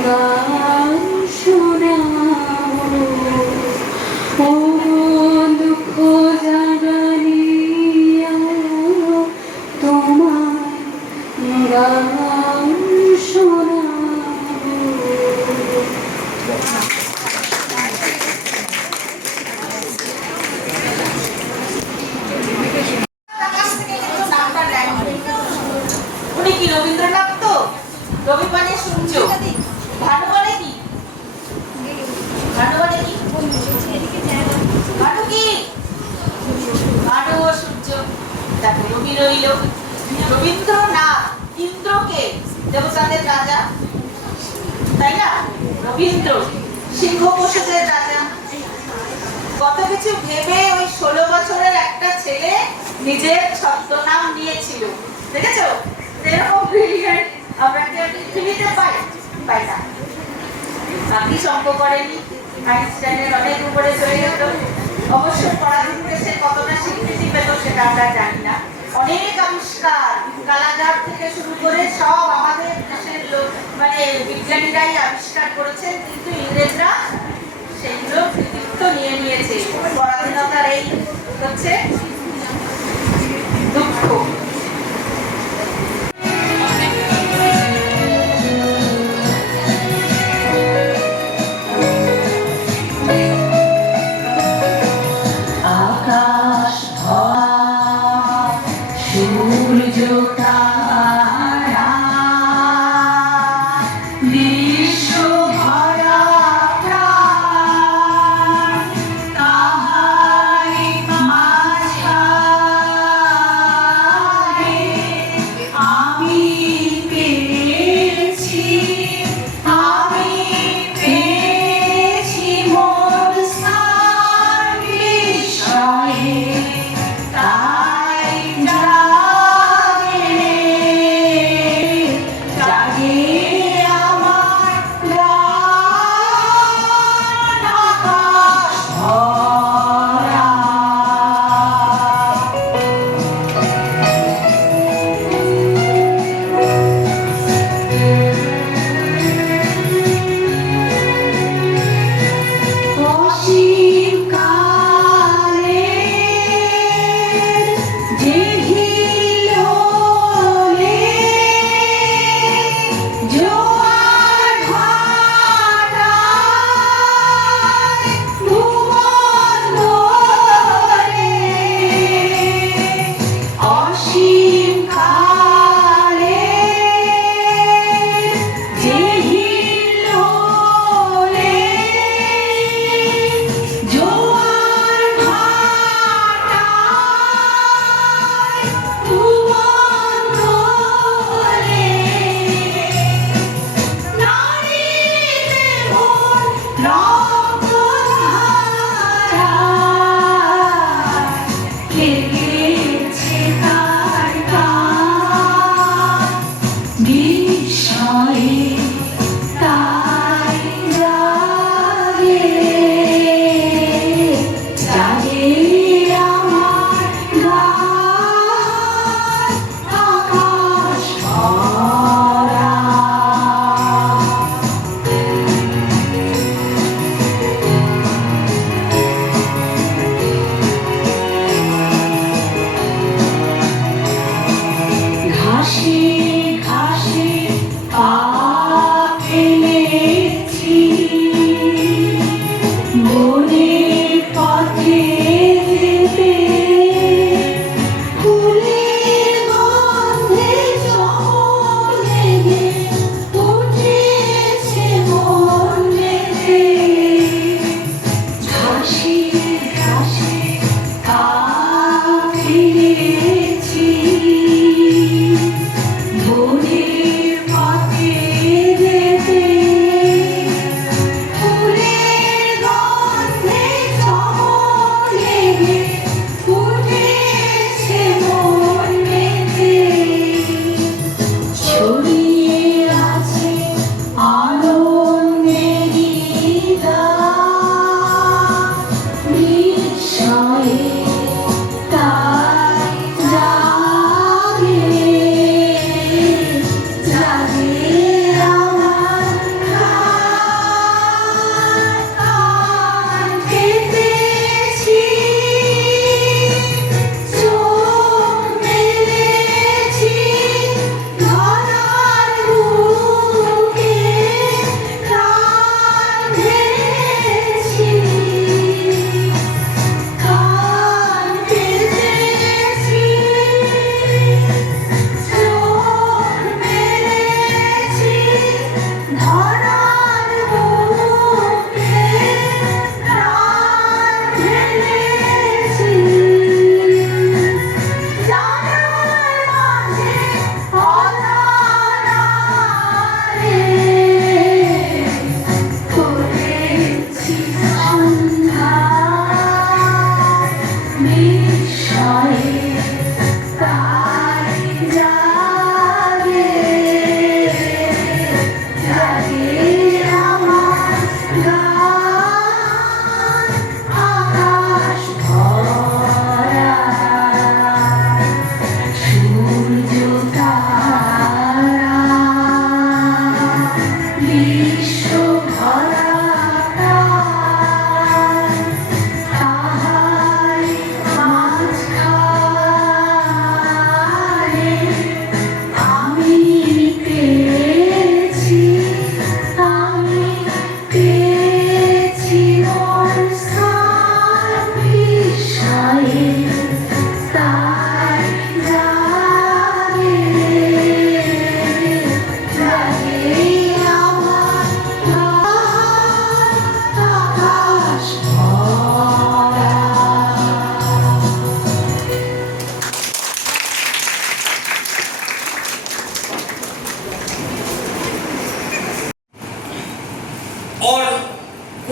গান শোনাবো। ওগো দুঃখ জাগানিয়া তোমায় গান শোনাবো। উনি কি রবীন্দ্রনাথ? তো রবি মানে সূর্য, ভানু মানে কি? ভানু মানে কি? ভানু কি? ভানু ও সূর্য। দেখো রবি রইল। রবীন্দ্রনাথ ইন্দ্রকে দেবতাদের রাজা, তাই না? রবীন্দ্র সিংহ পশুদের রাজা। কত কিছু ভেবে ওই 16 বছরের একটা ছেলে নিজের ছদ্মনাম নিয়েছিল, দেখেছো? এরকম ব্রিলিয়েন্ট আমরা কি পৃথিবীতে পাই না। আপনি সঙ্গ করেনি, আইনস্টাইনের অনেক উপরে চলে গেল। অবশ্য পরাধীন দেশে কতটা স্বীকৃতি পেত সেটা আমরা জানি না। অনেক আবিষ্কার, কালাজার থেকে শুরু করে সব আমাদের দেশের লোক মানে বিজ্ঞানীরাই আবিষ্কার করেছেন, কিন্তু ইংরেজরা সেইগুলো কৃতিত্ব নিয়ে নিয়েছে। পরাধীনতার এই হচ্ছে দুঃখ। আকাশ ধোয়া সূর্য তারা বিশ্ব ভরা প্রাণ, তাহারি মাঝখানে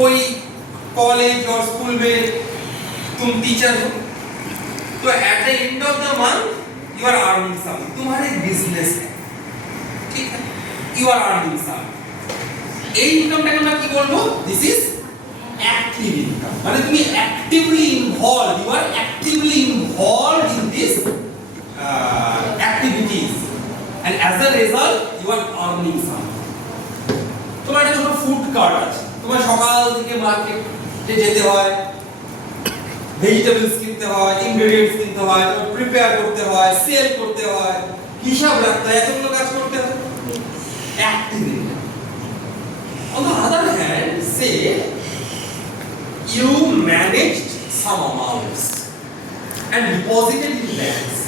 कोई कॉलेज और स्कूल में तुम टीचर हो, तो at the end of the month you are earning something, तुम्हारा एक बिजनेस है, ठीक है, यू आर अर्निंग समथिंग। এই ইনকামটাকে আমরা কি বলবো? দিস ইজ অ্যাক্টিভ ইনকাম, মানে তুমি actively involve, you are actively involve in this activities and as a result you are earning something. তোমার একটা ছোট ফুড কার্ট আছে, তোমার সকাল থেকে মার্কেটে যেতে হয়, ভেজিটেবলস কিনতে হয়, ইনগ্রেডিয়েন্টস কিনতে হয়, প্রিপেয়ার করতে হয়, সেল করতে হয়, হিসাব রাখতে হয়, এতগুলো কাজ করতে হয়, active income. On the other hand, say you managed some amounts and deposited in banks.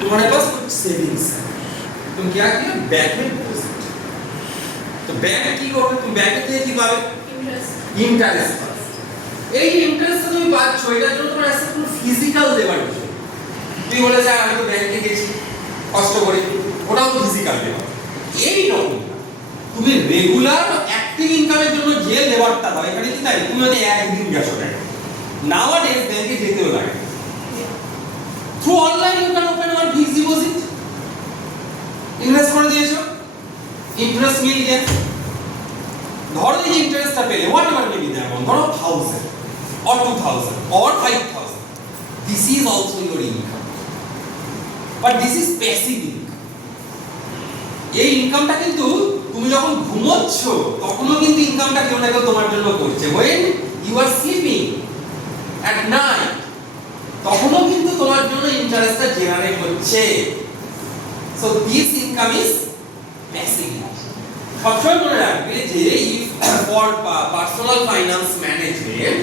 तुम्हारे पास कुछ सेविंग्स है, तुम क्या किया? बैंक में डिपॉजिट। तो बैंक की करोगे, तुम बैंक থেকে কি পাবে? ইন্টারেস্ট পাবে। এই ইন্টারেস্ট তুমি পাচ্ছ, এটার জন্য তোমার আসলে কোনো ফিজিক্যাল দেওয়ার কিছু নেই। তুমি বলে যে আমি তো ব্যাংকে গেছি কষ্ট করে, ওটাও ফিজিক্যাল দেওয়া। এই রকম তুমি রেগুলার অ্যাক্টিভ ইনকামের জন্য যে লেবারটা হয়, এখানে কি তাই তুমি হয়তো একদিন গেছো ব্যাংকে, নাওয়াডেজ ব্যাংকে যেতেও লাগে। Through online you can open one fixed deposit, invest করে দিয়েছো, ইন্টারেস্ট মিল গেছে। ধরো এই ইন্টারেস্টটা পেলে whatever may be the amount, ধরো 1000 or 2000 or 5000, this is also your income, but this is passive income. এই ইনকামটা কিন্তু তুমি যখন ঘুমোচ্ছ তখনও কিন্তু ইনকামটা কেউ না কেউ তোমার জন্য করছে। when you are sleeping at night তখনও কিন্তু তোমার জন্য ইন্টারেস্টটা জেনারেট হচ্ছে। so this income is passive। সবসময় মনে রাখবে যে for personal finance management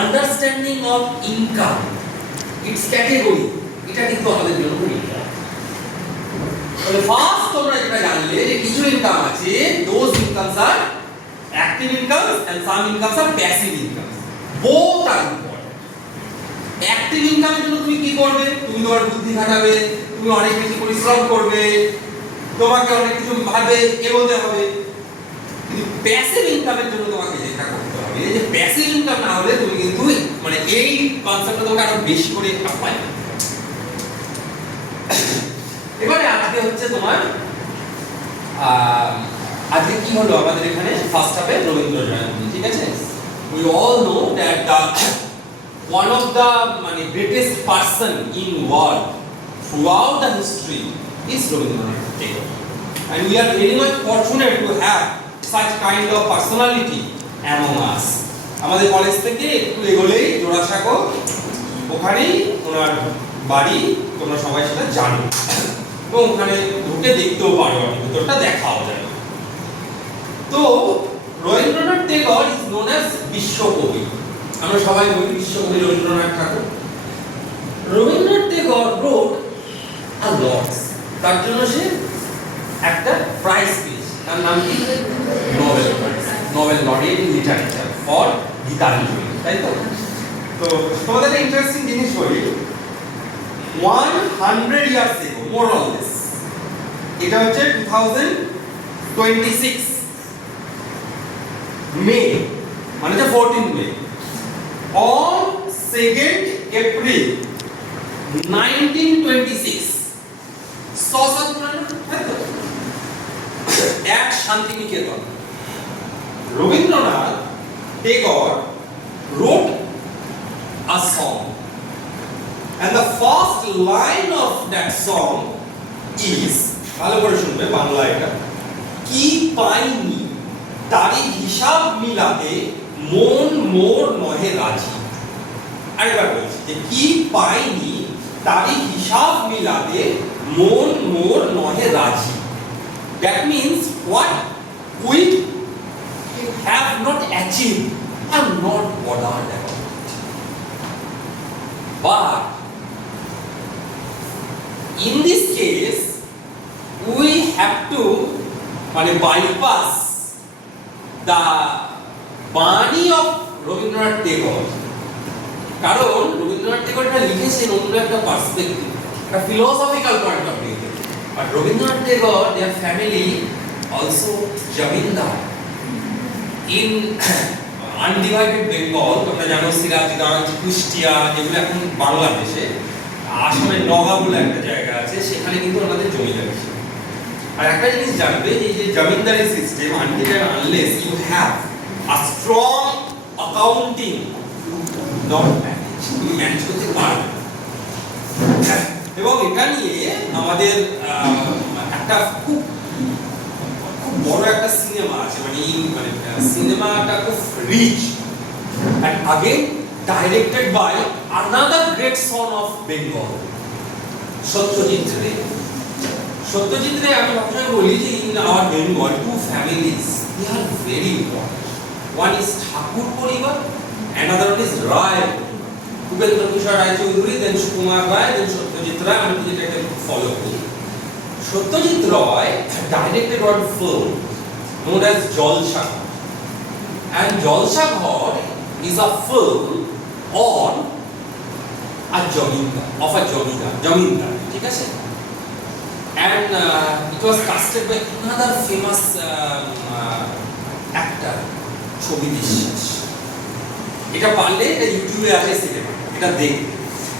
understanding of income its category, এটা কিন্তু আমাদের জন্য খুব ইম্পর্টেন্ট। তাহলে ফার্স্ট তোমরা যেটা জানলে যে কিছু ইনকাম আছে, those incomes are active incomes and some incomes are passive incomes, both are important। Active ইনকামের জন্য তুমি কি করবে? তুমি তোমার বুদ্ধি খাটাবে, তুমি অনেক বেশি পরিশ্রম করবে, তোমাকে অনেক কিছু ভাবে এগোতে হবে। কিন্তু প্যাসিভ ইনকামের জন্য তোমাকে যেটা করতে হবে, এই যে প্যাসিভ ইনকাম না হলে তুমি কিন্তু মানে এই কনসেপ্টটা তোমাকে আরো বেশি করে অ্যাপ্লাই করতে হবে। এবারে আজকে হচ্ছে তোমার আজকে কি হলো আমাদের এখানে ফার্স্ট হাফে রবীন্দ্র জয়ন্তী, ঠিক আছে? We all know that the one of the মানে greatest person in world throughout the history is Rabindranath Tagore, and we are very much fortunate to have such kind of personality among us। আমাদের college থেকে একটু এগোলেই জোড়াসাঁকো, ওখানেই ওনার বাড়ি, তোমরা সবাই সেটা জানো, এবং ওখানে ঢুকে দেখতেও পারো, ভিতরটা দেখাও যায়। তো Rabindranath Tagore is known as বিশ্বকবি, আমরা সবাই বলি বিশ্বকবি রবীন্দ্রনাথ ঠাকুর। রবীন্দ্রনাথ টেগর রোট আ লটস, তার জন্য সে একটা প্রাইজ পেয়েছে, তার নাম কি? Nobel prize, Nobel laureate in literature for Gitanjali, তাই তো? তো তোমাদের একটা ইন্টারেস্টিং জিনিস বলি, 100 years ago more or less, এটা হচ্ছে 2026 মে, মানে যে 14 মে, on 2nd April 1926 at Shantiniketan, Rabindranath Tagore wrote a song, and the first line of that song is, ভালো করে শুনবে বাংলা এটা, কি পাইনি তারি হিসাব মিলাতে মন মোর নহে রাজি। আরেকবার বলছি যে কি পাইনি তারি হিসাব মিলাতে মন মোর নহে রাজি। That means what we have not achieved, I'm not bothered about it, but in this case we have to bypass the বাণী of রবীন্দ্রনাথ টেগর, কারণ রবীন্দ্রনাথ টেগর এটা লিখেছেন অন্য একটা পার্সপেক্টিভ, একটা philosophical point of view, but Rabindranath Tagore there family also zamindar in undivided Bengal, তোমরা জানো সিরাজগঞ্জ, কুষ্টিয়া, যেগুলো এখন বাংলাদেশে, আসামের নগা বলে একটা জায়গা আছে, সেখানে কিন্তু আমাদের জমিদারি ছিল। আর একটা জিনিস জানবে যে এই যে zamindari system, until and unless you have a strong accounting not manage, তুমি ম্যানেজ করতে পারবে। এবং এটা নিয়ে আমাদের একটা খুব খুব বড় একটা সিনেমা আছে, মানে সিনেমাটা খুব rich, and again directed by another great son of Bengal, Satyajit Ray. Satyajit Ray, আমি সবসময় বলি যে in our Bengal two families they are very important. One is Thakur পরিবার, another one is Ray. Upendra Kishore Ray Chaudhary, then Sukumar Ray, then Satyajit Ray. আমি যেটাকে follow করি, Satyajit Ray directed one film known as Jalshaghar, and Jalshaghar is a film on a jamindar, ঠিক আছে? And it was casted by another famous actor, ছবি বিশ্বাস। এটা পারলে এটা ইউটিউবে আছে সিনেমা, এটা দেখবে,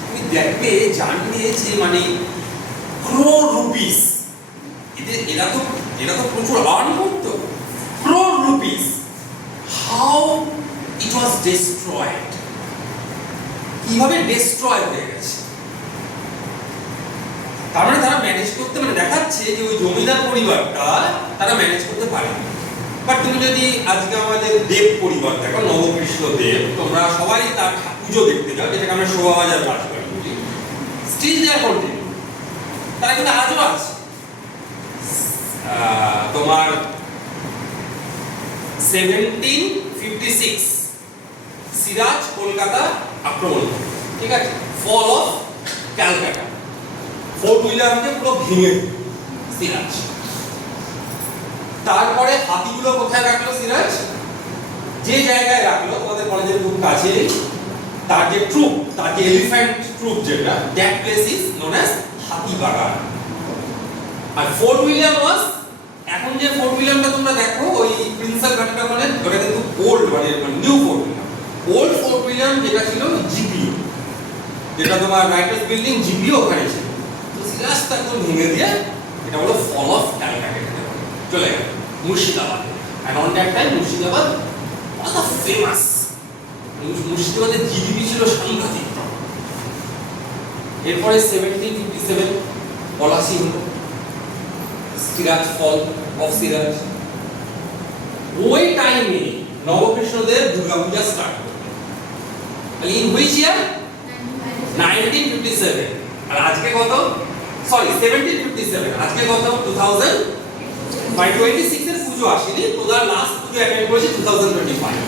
তুমি দেখবে, জানবে যে মানে crore rupees, এরা তো প্রচুর আর্ন করতো, crore rupees, how it was destroyed, কিভাবে destroy হয়ে গেছে। তার মানে তারা ম্যানেজ করতে, মানে দেখাচ্ছে যে ওই জমিদার পরিবারটা তারা ম্যানেজ করতে পারে। বাট তুমি যদি আজকে আমাদের দেব পরিবার দেখো, নবকৃষ্ণ দেব, তোমরা সবাই তার পুজো দেখতে যাও, যেটাকে আমরা শোভাবাজার রাজবাড়ি বলি, স্টিল দেয়ার কন্টিনিউ, তারা কিন্তু আজও আছে। তোমার 1756 সিরাজ কলকাতা আক্রমণ, ঠিক আছে, ফল অফ ক্যালকাটা, ফোর্ট উইলিয়ামকে পুরো ভেঙে সিরাজ। তারপরে হাতিগুলো কোথায় রাখলো সিরাজ? যে জায়গায় রাখলো তোমাদের কলেজের খুব কাছে, তার যে ট্রুপ, তার যে এলিফ্যান্ট ট্রুপ যেটা, that place is known as Hatibagan. আর ফোর্ট উইলিয়াম ওয়াজ, এখন যে ফোর্ট উইলিয়ামটা তোমরা দেখো ওই প্রিন্সেপ ঘাটটা, মানে ওটা কিন্তু ওল্ড, মানে new fort William. Old fort William যেটা ছিল জিপিও, যেটা তোমার রাইটার্স বিল্ডিং, জিপিও ওখানে ছিল। তো সিরাজটা একদম ভেঙে দিয়ে এটা হলো ফল অফ ক্যালকাটা, চলে গেল Murshidabad. And on that time Murshidabad was a famous, মুর্শিদাবাদের জিডিপি ছিল সাংঘাতিক। এরপরে 1757 পলাশি হলো, সিরাজ, ফল অফ সিরাজ। ওই টাইমে নবকৃষ্ণদের দুর্গাপূজা স্টার্ট করলো। In which year? 1957। আর আজকে কত? সরি 1757, আজকে কত? 2026 এর পুজো আসেনি, তোদের লাস্ট পুজো অ্যাটেন্ড করেছে 2025,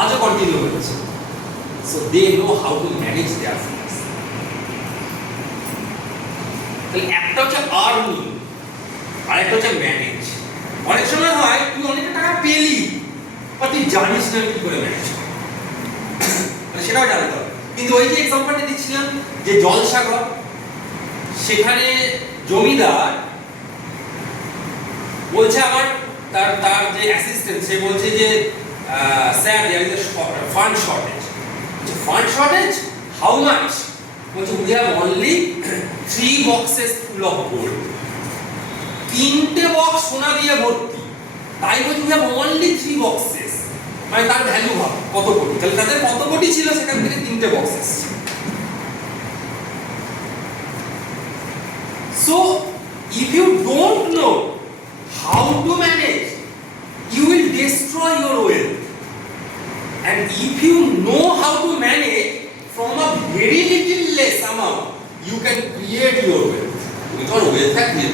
আজও কন্টিনিউ হচ্ছে। So they know how to manage their finance. তাহলে একটা হচ্ছে আর্নিং, আর একটা হচ্ছে ম্যানেজ। অনেক সময় হয় তুই অনেক টাকা পেলি, বা তুই জানিস না কি করে ম্যানেজ করবি, সেটাও জানতে হবে। কিন্তু ওই যে এক্সাম্পলটা দিচ্ছিলাম যে জলসাগর, সেখানে জমিদার বলছে আমার, তার যে অ্যাসিস্ট্যান্ট, সে বলছে যে sir there is a fund shortage. Fund shortage, how much? বলছে we have only 3 boxes full of gold, 3টে বক্স সোনা দিয়ে ভর্তি। তাই বলছে উই হ্যাভ অনলি 3 boxes, মানে তার ভ্যালু ভাব কত কোটি। তাহলে তাদের কত কোটি ছিল, সেখান থেকে 3টে বক্স এসেছে। So if you don't know how to manage, you will destroy your wealth. And if you know how to manage from a very little less amount, you can create your wealth. Because wealth থাকবে।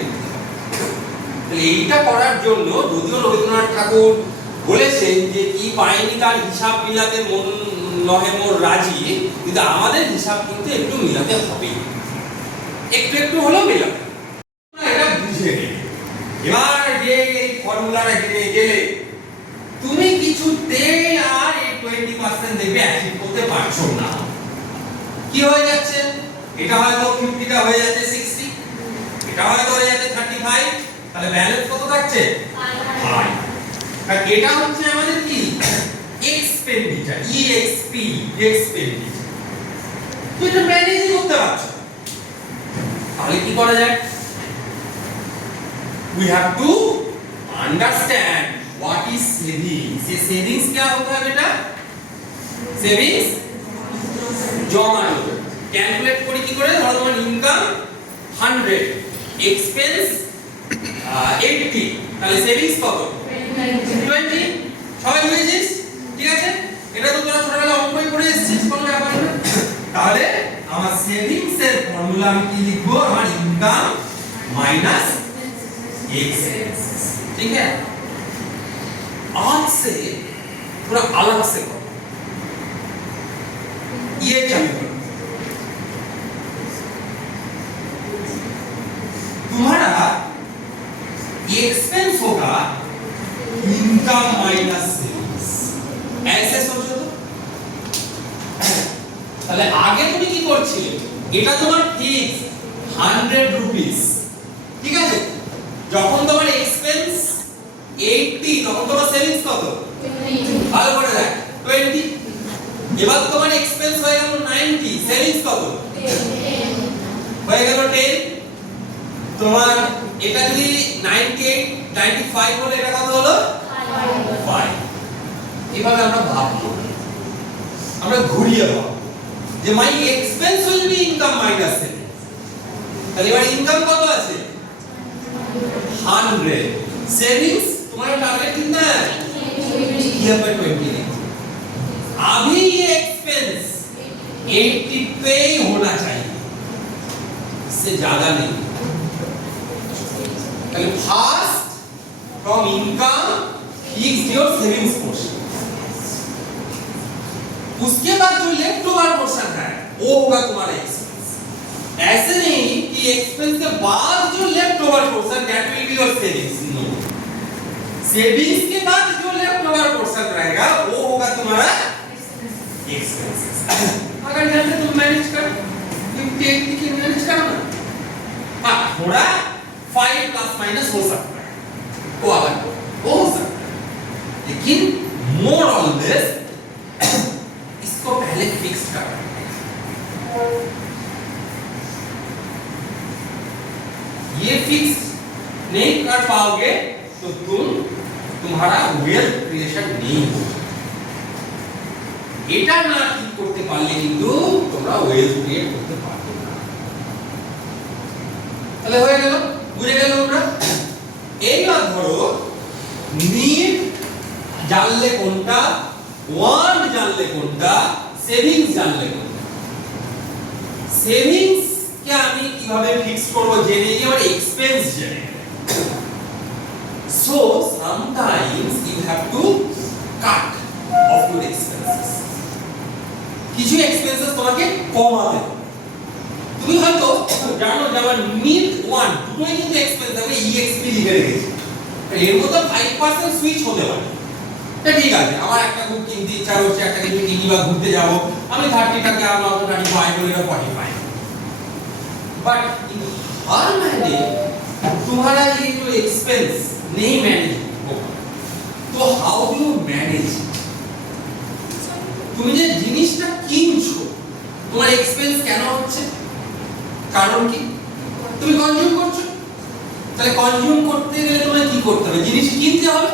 তাহলে এইটা করার জন্য যদিও রবীন্দ্রনাথ ঠাকুর বলেছেন যে কি পায়নি তার হিসাব মিলাতে মন নহে মোর রাজি, কিন্তু আমাদের হিসাব কিন্তু একটু মিলাতে হবে, একটু একটু হলেও মিলাতে। এটা বুঝে নেই। এবার যে এই ফর্মুলাটা জেনে গেলে তুমি কিছুতে আর এই 20% দেখবে অ্যাচিভ করতে পারছো না। কি হয়ে যাচ্ছে? এটা হয়তো 50টা হয়ে যাচ্ছে 60, এটা হয়তো হয়ে যাচ্ছে 35, তাহলে ব্যালেন্স কত থাকছে? 5। আর এটা হচ্ছে আমাদের কি? এক্সপেন্স। Expenditure, EXP, expenditure. তুই এটা ম্যানেজ করতে পারছ, তাহলে কি করা যায়? We have to understand what is savings. ये savings क्या होता है बेटा? Savings জমানো। ক্যালকুলেট করি কি করে? ধরো তোমার ইনকাম 100, এক্সপেন্স 80, তাহলে সেভিংস কত? 20। সবাই বুঝেছিস? ঠিক আছে, এটা তো তোরা ছোটবেলা অঙ্কই পড়ে এসেছিস, কোনো ব্যাপার না। তাহলে আমার সেভিংস এর ফর্মুলা আমি কি লিখবো? আমার ইনকাম माइनस एक्सपेंस। ठीक है, आज से थोड़ा अलग से करो, ये चालू करो। तुम्हारा एक्सपेंस होगा इनकम माइनस सेविंग्स, ऐसे सोचो तो। তাহলে আগে তুমি কি করছিলে? এটা তোমার ফিক্স 100 রুপিস, ঠিক আছে? যখন তোমার এক্সপেন্স 80 তখন তোমার সেভিংস কত? ভালো করে দেখ, 20। এবার তোমার এক্সপেন্স হয়ে গেল 90, সেভিংস কত? 10 হয়ে গেল 10। তোমার এটা যদি 98 95 হলে এটা কত হলো? 5। এভাবে আমরা ভাববো, আমরা ঘুরিয়ে ভাববো যে my expense will be income minus savings. তাহলে এবার ইনকাম কত আছে? 100, सेविंग्स तुम्हारा टारगेट कितना है? यहाँ पर 20। अभी ये एक्सपेंस 80 पे ही होना चाहिए, इससे ज्यादा नहीं। First from income fix your savings portion, उसके बाद जो लेफ्ट ओवर पोर्शन है वो होगा तुम्हारा एक्सपेंस। ऐसे नहीं कि एक्सपेंस के बाद जो left over portion that will be your savings, no. Savings के बाद जो लेफ्ट ओवर पोर्शन रहेगा वो होगा तुम्हारा एक्सपेंसेस। अगर जैसे तुम मैनेज कर, तुम टेक की मैनेज करो ना, हां थोड़ा 5 प्लस माइनस हो सकता है, वो अलग हो सकता है, लेकिन मोर ऑन दिस इसको पहले फिक्स करना। ये फिक्स नहीं कर पाओगे तो तुम्हारा वेल्थ क्रिएशन नहीं होगा। এটা না ঠিক করতে পারলে কিন্তু তোমরা ওয়েলথ ক্রিয়েট করতে পারবে না। তাহলে হয়ে গেল, বুঝে গেল আমরা। এইবার ধরো নিড জানলে কোনটা, ওয়ান্ট জানলে কোনটা, সেভিংস জানলে কোনটা। সেভিংস কে আমি কিভাবে ফিক্স করব? জেনে নিয়ে আমার এক্সপেন্স জেনে। So sometimes you have to cut off your expenses. কিছু এক্সপেন্সেস তোমাকে কমাতে হবে। তুমি হয়তো জানো যে আমার নিড ওয়ান দুটোই কিন্তু এক্সপেন্স, আমি ইএক্সপি লিখে রেখেছি, এর মধ্যে 5% সুইচ হতে পারে। এটা ঠিক আছে, আমার একটা খুব কিনতে ইচ্ছা হচ্ছে, একটা কিছু কিনি বা ঘুরতে যাব, আমি 30 টাকা আমার 35 করে 45। बट हर महीने तुम्हारा ये जो एक्सपेंस नहीं मैनेज होगा, तो हाउ डू यू मैनेज? তুমি যে জিনিসটা কিনছো তোমার এক্সপেন্স কেন হচ্ছে? কারণ কি? তুমি কনজিউম করছো। তাহলে কনজিউম করতে গেলে তোমায় কি করতে হবে? জিনিস কিনতে হবে।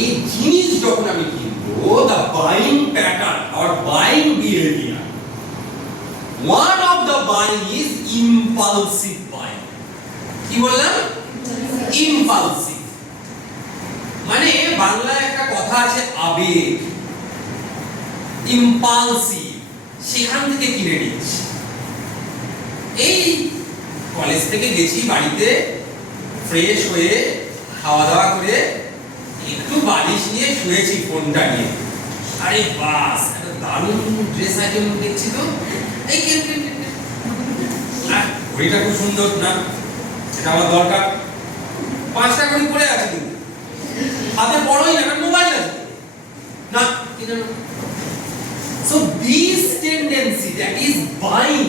এই জিনিস যখন আমি কিনবো, the buying pattern or buying behavior, one of the buying is impulsive buying. কি বললাম? impulsive মানে বাংলায় একটা কথা আছে আবেগ, impulsive, সেখান থেকে কিনে নিচ্ছি। এই কলেজ থেকে গেছি বাড়িতে, ফ্রেশ হয়ে খাওয়া দাওয়া করে একটু বালিশ নিয়ে শুয়েছি ফোনটা নিয়ে, আরে বাস একটা দারুণ ড্রেস আইটেম দেখছি তো, এই ঘড়িটা খুব সুন্দর না, এটা আমার দরকার। 5টা ঘড়ি পরে আছে কিন্তু হাতে পড়োই না, কারণ মোবাইল আছে না, কিনে নাও। So this tendency that is buying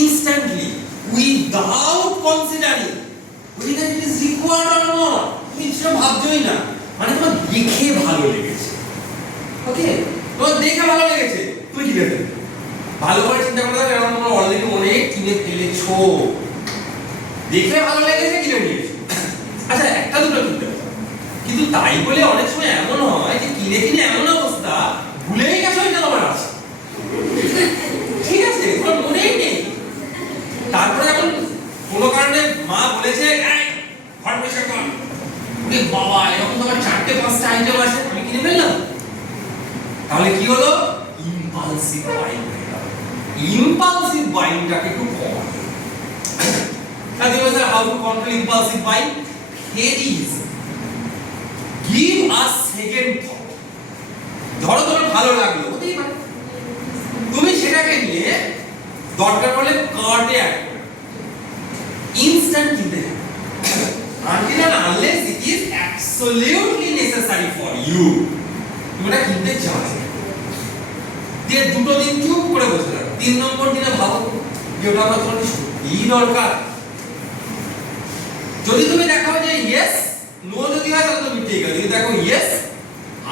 instantly without considering whether it is required or not, তুমি সেটা ভাবছোই না, মানে তোমার দেখে ভালো লেগেছে, ওকে, তোমার দেখে ভালো লেগেছে, তুমি কিনে ফেলবে। ভালো করে চিন্তা করে দেখো, কারণ তোমরা অলরেডি অনেক কিনে ফেলেছো। দেখে ভালো লেগেছে, কিনে নিয়েছো। আচ্ছা, একটা দুটো কিনতে পারো, কিন্তু তাই বলে অনেক সময় এমন হয় যে কিনে কিনে এমন অবস্থা ভুলেই গেছো এটা তোমার আছে, ঠিক আছে, তোমার মনেই নেই। তারপরে যখন কোনো কারণে মা বলেছে ঘর পরিষ্কার কর, বাবা এরকম তোমার 4-5টা আইটেম আছে, আমি কিনে ফেললাম, তাহলে কি হলো? Impulsive buying. ইম্পালসিভ বাইংটাকে একটু কমাতে হবে। How to control impulsive buying? Here is give a second thought. ধরো তোমার ভালো লাগলো, হতেই পারে, তুমি সেটাকে নিয়ে দরকার হলে কার্টে অ্যাড করো, ইনস্ট্যান্ট কিনতে যাবে, until and unless it is absolutely necessary for you, তুমি এটা কিনতে চাও। দিয়ে দুটো দিন চুপ করে বসে থাকো, 3 নম্বর দিনে ভাবো যে ওটা আমার তোমার সত্যিই দরকার। যদি তুমি দেখো যে ইয়েস, নো যদি হয় তাহলে তুমি ঠিক আছে, যদি দেখো ইয়েস,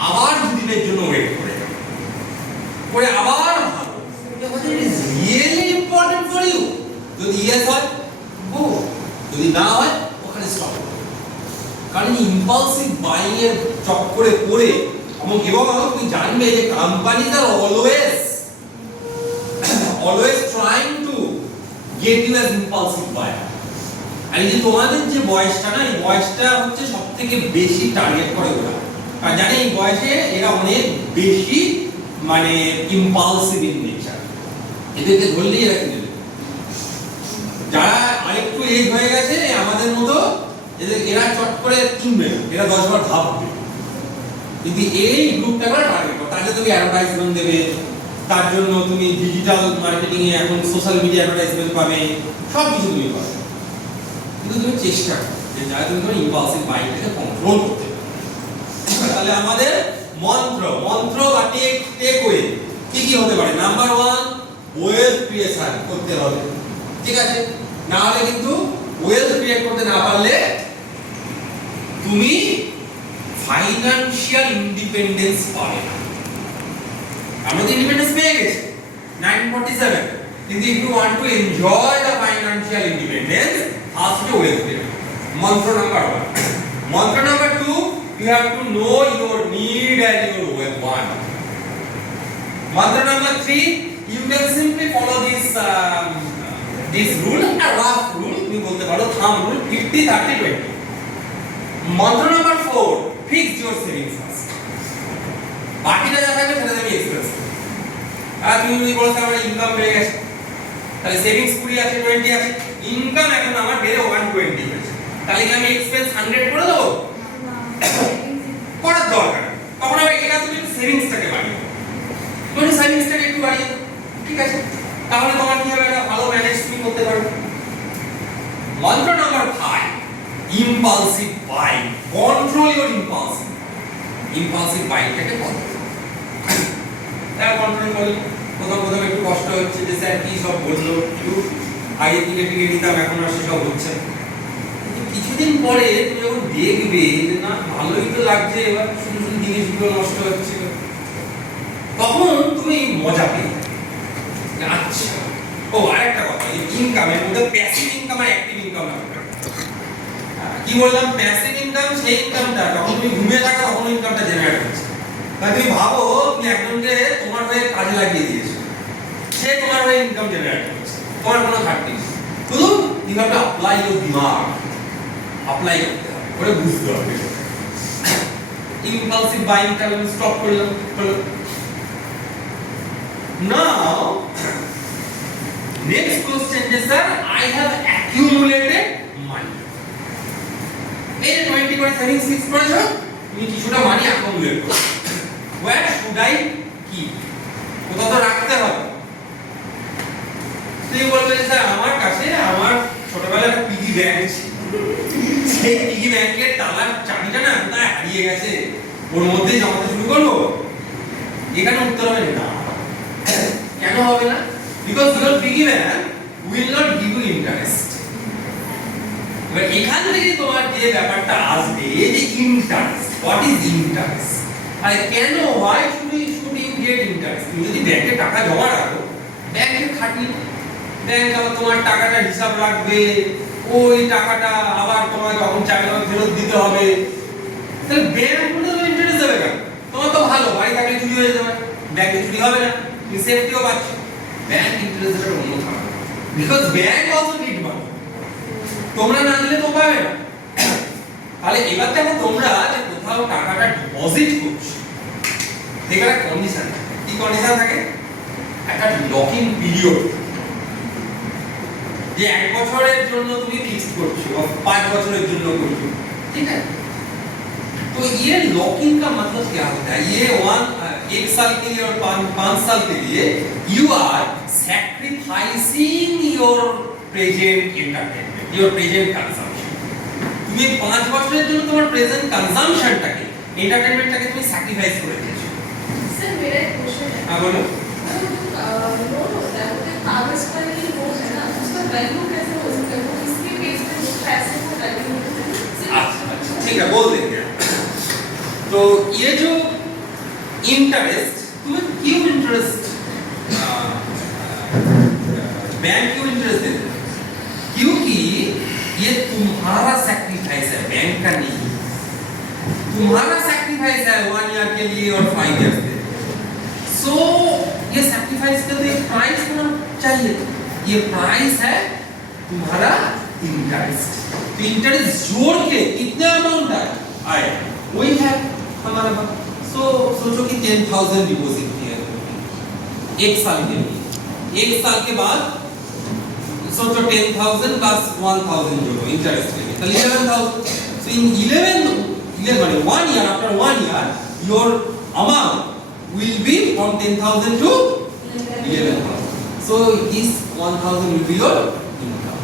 আবার 2 দিনের জন্য ওয়েট করে যাও, পরে আবার ভাবো যে what is really important for you. যদি ইয়েস হয় গো, যদি না হয় ওখানে স্টপ করো। কারণ ইম্পালসিভ বাইং এর চক্করে পড়ে এবং তুমি জানবে যে companies are always trying to get you as impulsive buyer. আর এই যে তোমাদের যে বয়সটা না, এই বয়সটা হচ্ছে সবথেকে বেশি টার্গেট করে ওরা, আর জানে এই বয়সে এরা অনেক বেশি মানে ইম্পালসিভ ইন নেচার, এদেরকে ধরলেই এরা কিনে নেবে। যারা আরেকটু এজ হয়ে গেছে আমাদের মতো, এরা চট করে কিনবে না, এরা 10 বার ভাববে। কিন্তু এই গ্রুপটা করে টার্গেট করো, তার জন্য তুমি অ্যাডভার্টাইজমেন্ট দেবে, তার জন্য তুমি ডিজিটাল মার্কেটিং এ এখন সোশ্যাল মিডিয়া অ্যাডভার্টাইজমেন্ট পাবে, সব কিছু তুমি পাবে। কিন্তু তুমি চেষ্টা করো যে যাতে তুমি তোমার ইম্পালসিভ বাইংটাকে কন্ট্রোল করতে পারো। তাহলে আমাদের মন্ত্র বা টেকওয়ে কি কি হতে পারে? নাম্বার 1, ওয়েলথ ক্রিয়েশন করতে হবে, ঠিক আছে? না হলে কিন্তু ওয়েলথ ক্রিয়েট করতে না পারলে তুমি ফাইনান্সিয়াল ইন্ডিপেন্ডেন্স পাবে না। আমরা তো ইন্ডিপেন্ডেন্স পেয়ে গেছি 1947, কিন্তু if you want to enjoy the financial independence, first to wealth creation. Mantra number 1. Mantra number 2, you have to know your need and your want. Mantra number 3, you can simply follow this rule, a rough rule, তুমি বলতে পারো thumb rule, 50-30-20. Mantra number 4, fix your savings first. বাকিটা যা থাকবে সেটা তুমি expense. আর তুমি যদি বলো আমার ইনকাম বেড়ে গেছে, তাহলে সেভিংস 20 আছে, 20 আছে, ইনকাম এখন আমার বেড়ে 120 হয়েছে, তাহলে কি আমি এক্সপেন্স 100 করে দেবো? করার দরকার, তখন আবার এটা তুমি সেভিংসটাকে বাড়িয়ে দাও, তুমি সেভিংসটাকে একটু বাড়িয়ে দাও, ঠিক আছে? তাহলে তোমার কি হবে? একটা ভালো ম্যানেজ তুমি করতে পারবে। মন্ত্র number 5, impulsive buying, control your impulsive বাইংটাকে কন্ট্রোল। তার কন্ট্রোল করলে প্রথম একটু কষ্ট হচ্ছে যে স্যার কি সব বললো, একটু আগে থেকে নিতাম, এখন আর সেসব হচ্ছে। কিন্তু কিছুদিন পরে তুমি যখন দেখবে যে না ভালোই তো লাগছে, এবার শুধু শুধু জিনিসগুলো নষ্ট হচ্ছে, তখন তুমি মজা পেয়ে যাবে। আচ্ছা, ও আরেকটা কথা, এই ইনকামের মধ্যে প্যাসিভ ইনকাম আর অ্যাক্টিভ ইনকাম কি বললাম? প্যাসিভ ইনকাম সেই ইনকামটা যখন তুমি ঘুমিয়ে থাকো তখন ইনকামটা জেনারেট হচ্ছে। তাই তুমি ভাবো তুমি একজনকে তোমার হয়ে কাজে লাগিয়ে দিয়েছো, সে তোমার হয়ে ইনকাম জেনারেট করছে, তোমার কোনো ঘাটতি নেই, শুধু you have to apply your দিমাগ, অ্যাপ্লাই করতে হবে, ওটা বুঝতে হবে। ইম্পালসিভ বাইংটা আমি স্টপ করলাম। নাও next question is sir, I have accumulated money. এই 20 করে সেভিংস ফিক্স করেছো, তুমি কিছুটা মানি অ্যাকুমুলেট করো। Where should I keep? কোথাও তো রাখতে হবে। তুমি বলবে যে স্যার আমার কাছে আমার ছোটবেলায় একটা পিগি ব্যাংক ছিল, সেই পিগি ব্যাংকের তালার চাবিটা না কোথায় হারিয়ে গেছে, ওর মধ্যেই জমাতে শুরু করবো। এখানে উত্তর হবে না। কেন হবে না? Because your piggy bank will not give you interest. এবার এখান থেকে তোমার যে ব্যাপারটা আসবে যে ইন্টারেস্ট, হোয়াট ইজ ইন্টারেস্ট? আর কেন হয় শুড ইউ গেট ইন্টারেস্ট? তুমি যদি ব্যাংকে টাকা জমা রাখো, ব্যাংকের খাটনি, ব্যাংক আবার তোমার টাকাটা হিসাব রাখবে, ওই টাকাটা আবার তোমার যখন চাইবে তখন ফেরত দিতে হবে, তাহলে ব্যাংক কোনো ইন্টারেস্ট দেবে কেন? তোমার তো ভালো, বাড়ি থাকলে চুরি হয়ে যাবে, ব্যাংকে চুরি হবে না, তুমি সেফটিও পাচ্ছ। ব্যাংক ইন্টারেস্ট দেবে অন্য কারণ, because bank also need money, তোমরা না দিলে তো পাবে না। তাহলে এবার দেখো তোমরা যে কোথাও টাকাটা ডিপোজিট করছো, এখানে কন্ডিশন থাকে। কি কন্ডিশন থাকে? একটা লকিং পিরিয়ড, যে 1 বছরের জন্য তুমি ফিক্সড করছো বা 5 বছরের জন্য করছো, ठीक है? तो ये लॉकिंग का मतलब क्या होता है? ये 1 साल के लिए और 5 साल के लिए you are sacrificing your present entertainment, your present consumption. তুমি 5 বছরের জন্য তোমার প্রেজেন্ট কনজাম্পশনটাকে, এন্টারটেইনমেন্টটাকে তুমি স্যাক্রিফাইস করে দিয়েছো। सर मेरा एक क्वेश्चन है। হ্যাঁ বলো। नोट होता है, वो एक कागज का ही नोट है ना, उसका वैल्यू कैसे हो सकता है? वो इसके बेस पे पैसे का वैल्यू होता है। अच्छा ठीक है, बोल देंगे। तो ये जो इंटरेस्ट, तुम्हें क्यों इंटरेस्ट, बैंक क्यों इंटरेस्ट देते हैं? क्योंकि ये तुम्हारा सैक्रिफाइस है, बैंक का नहीं। तुम्हारा सैक्रिफाइस है 1 ईयर के लिए और 5 ईयर के लिए। सो ये सैक्रिफाइस का तो एक प्राइस होना चाहिए। ये प्राइस है तुम्हारा इंटरेस्ट। तो इंटरेस्ट जोड़ के कितना अमाउंट आए वही है हमारा पास। सो सोचो कि 10,000 डिपॉजिट किया है 1 साल के लिए, 1 साल के बाद सोचो 10,000 प्लस 1,000 जोड़ो इंटरेस्ट के लिए, तो 11,000। सो इन 1 year, after 1 year your amount will be from 10,000 to 11,000. So this 1,000 will be your income,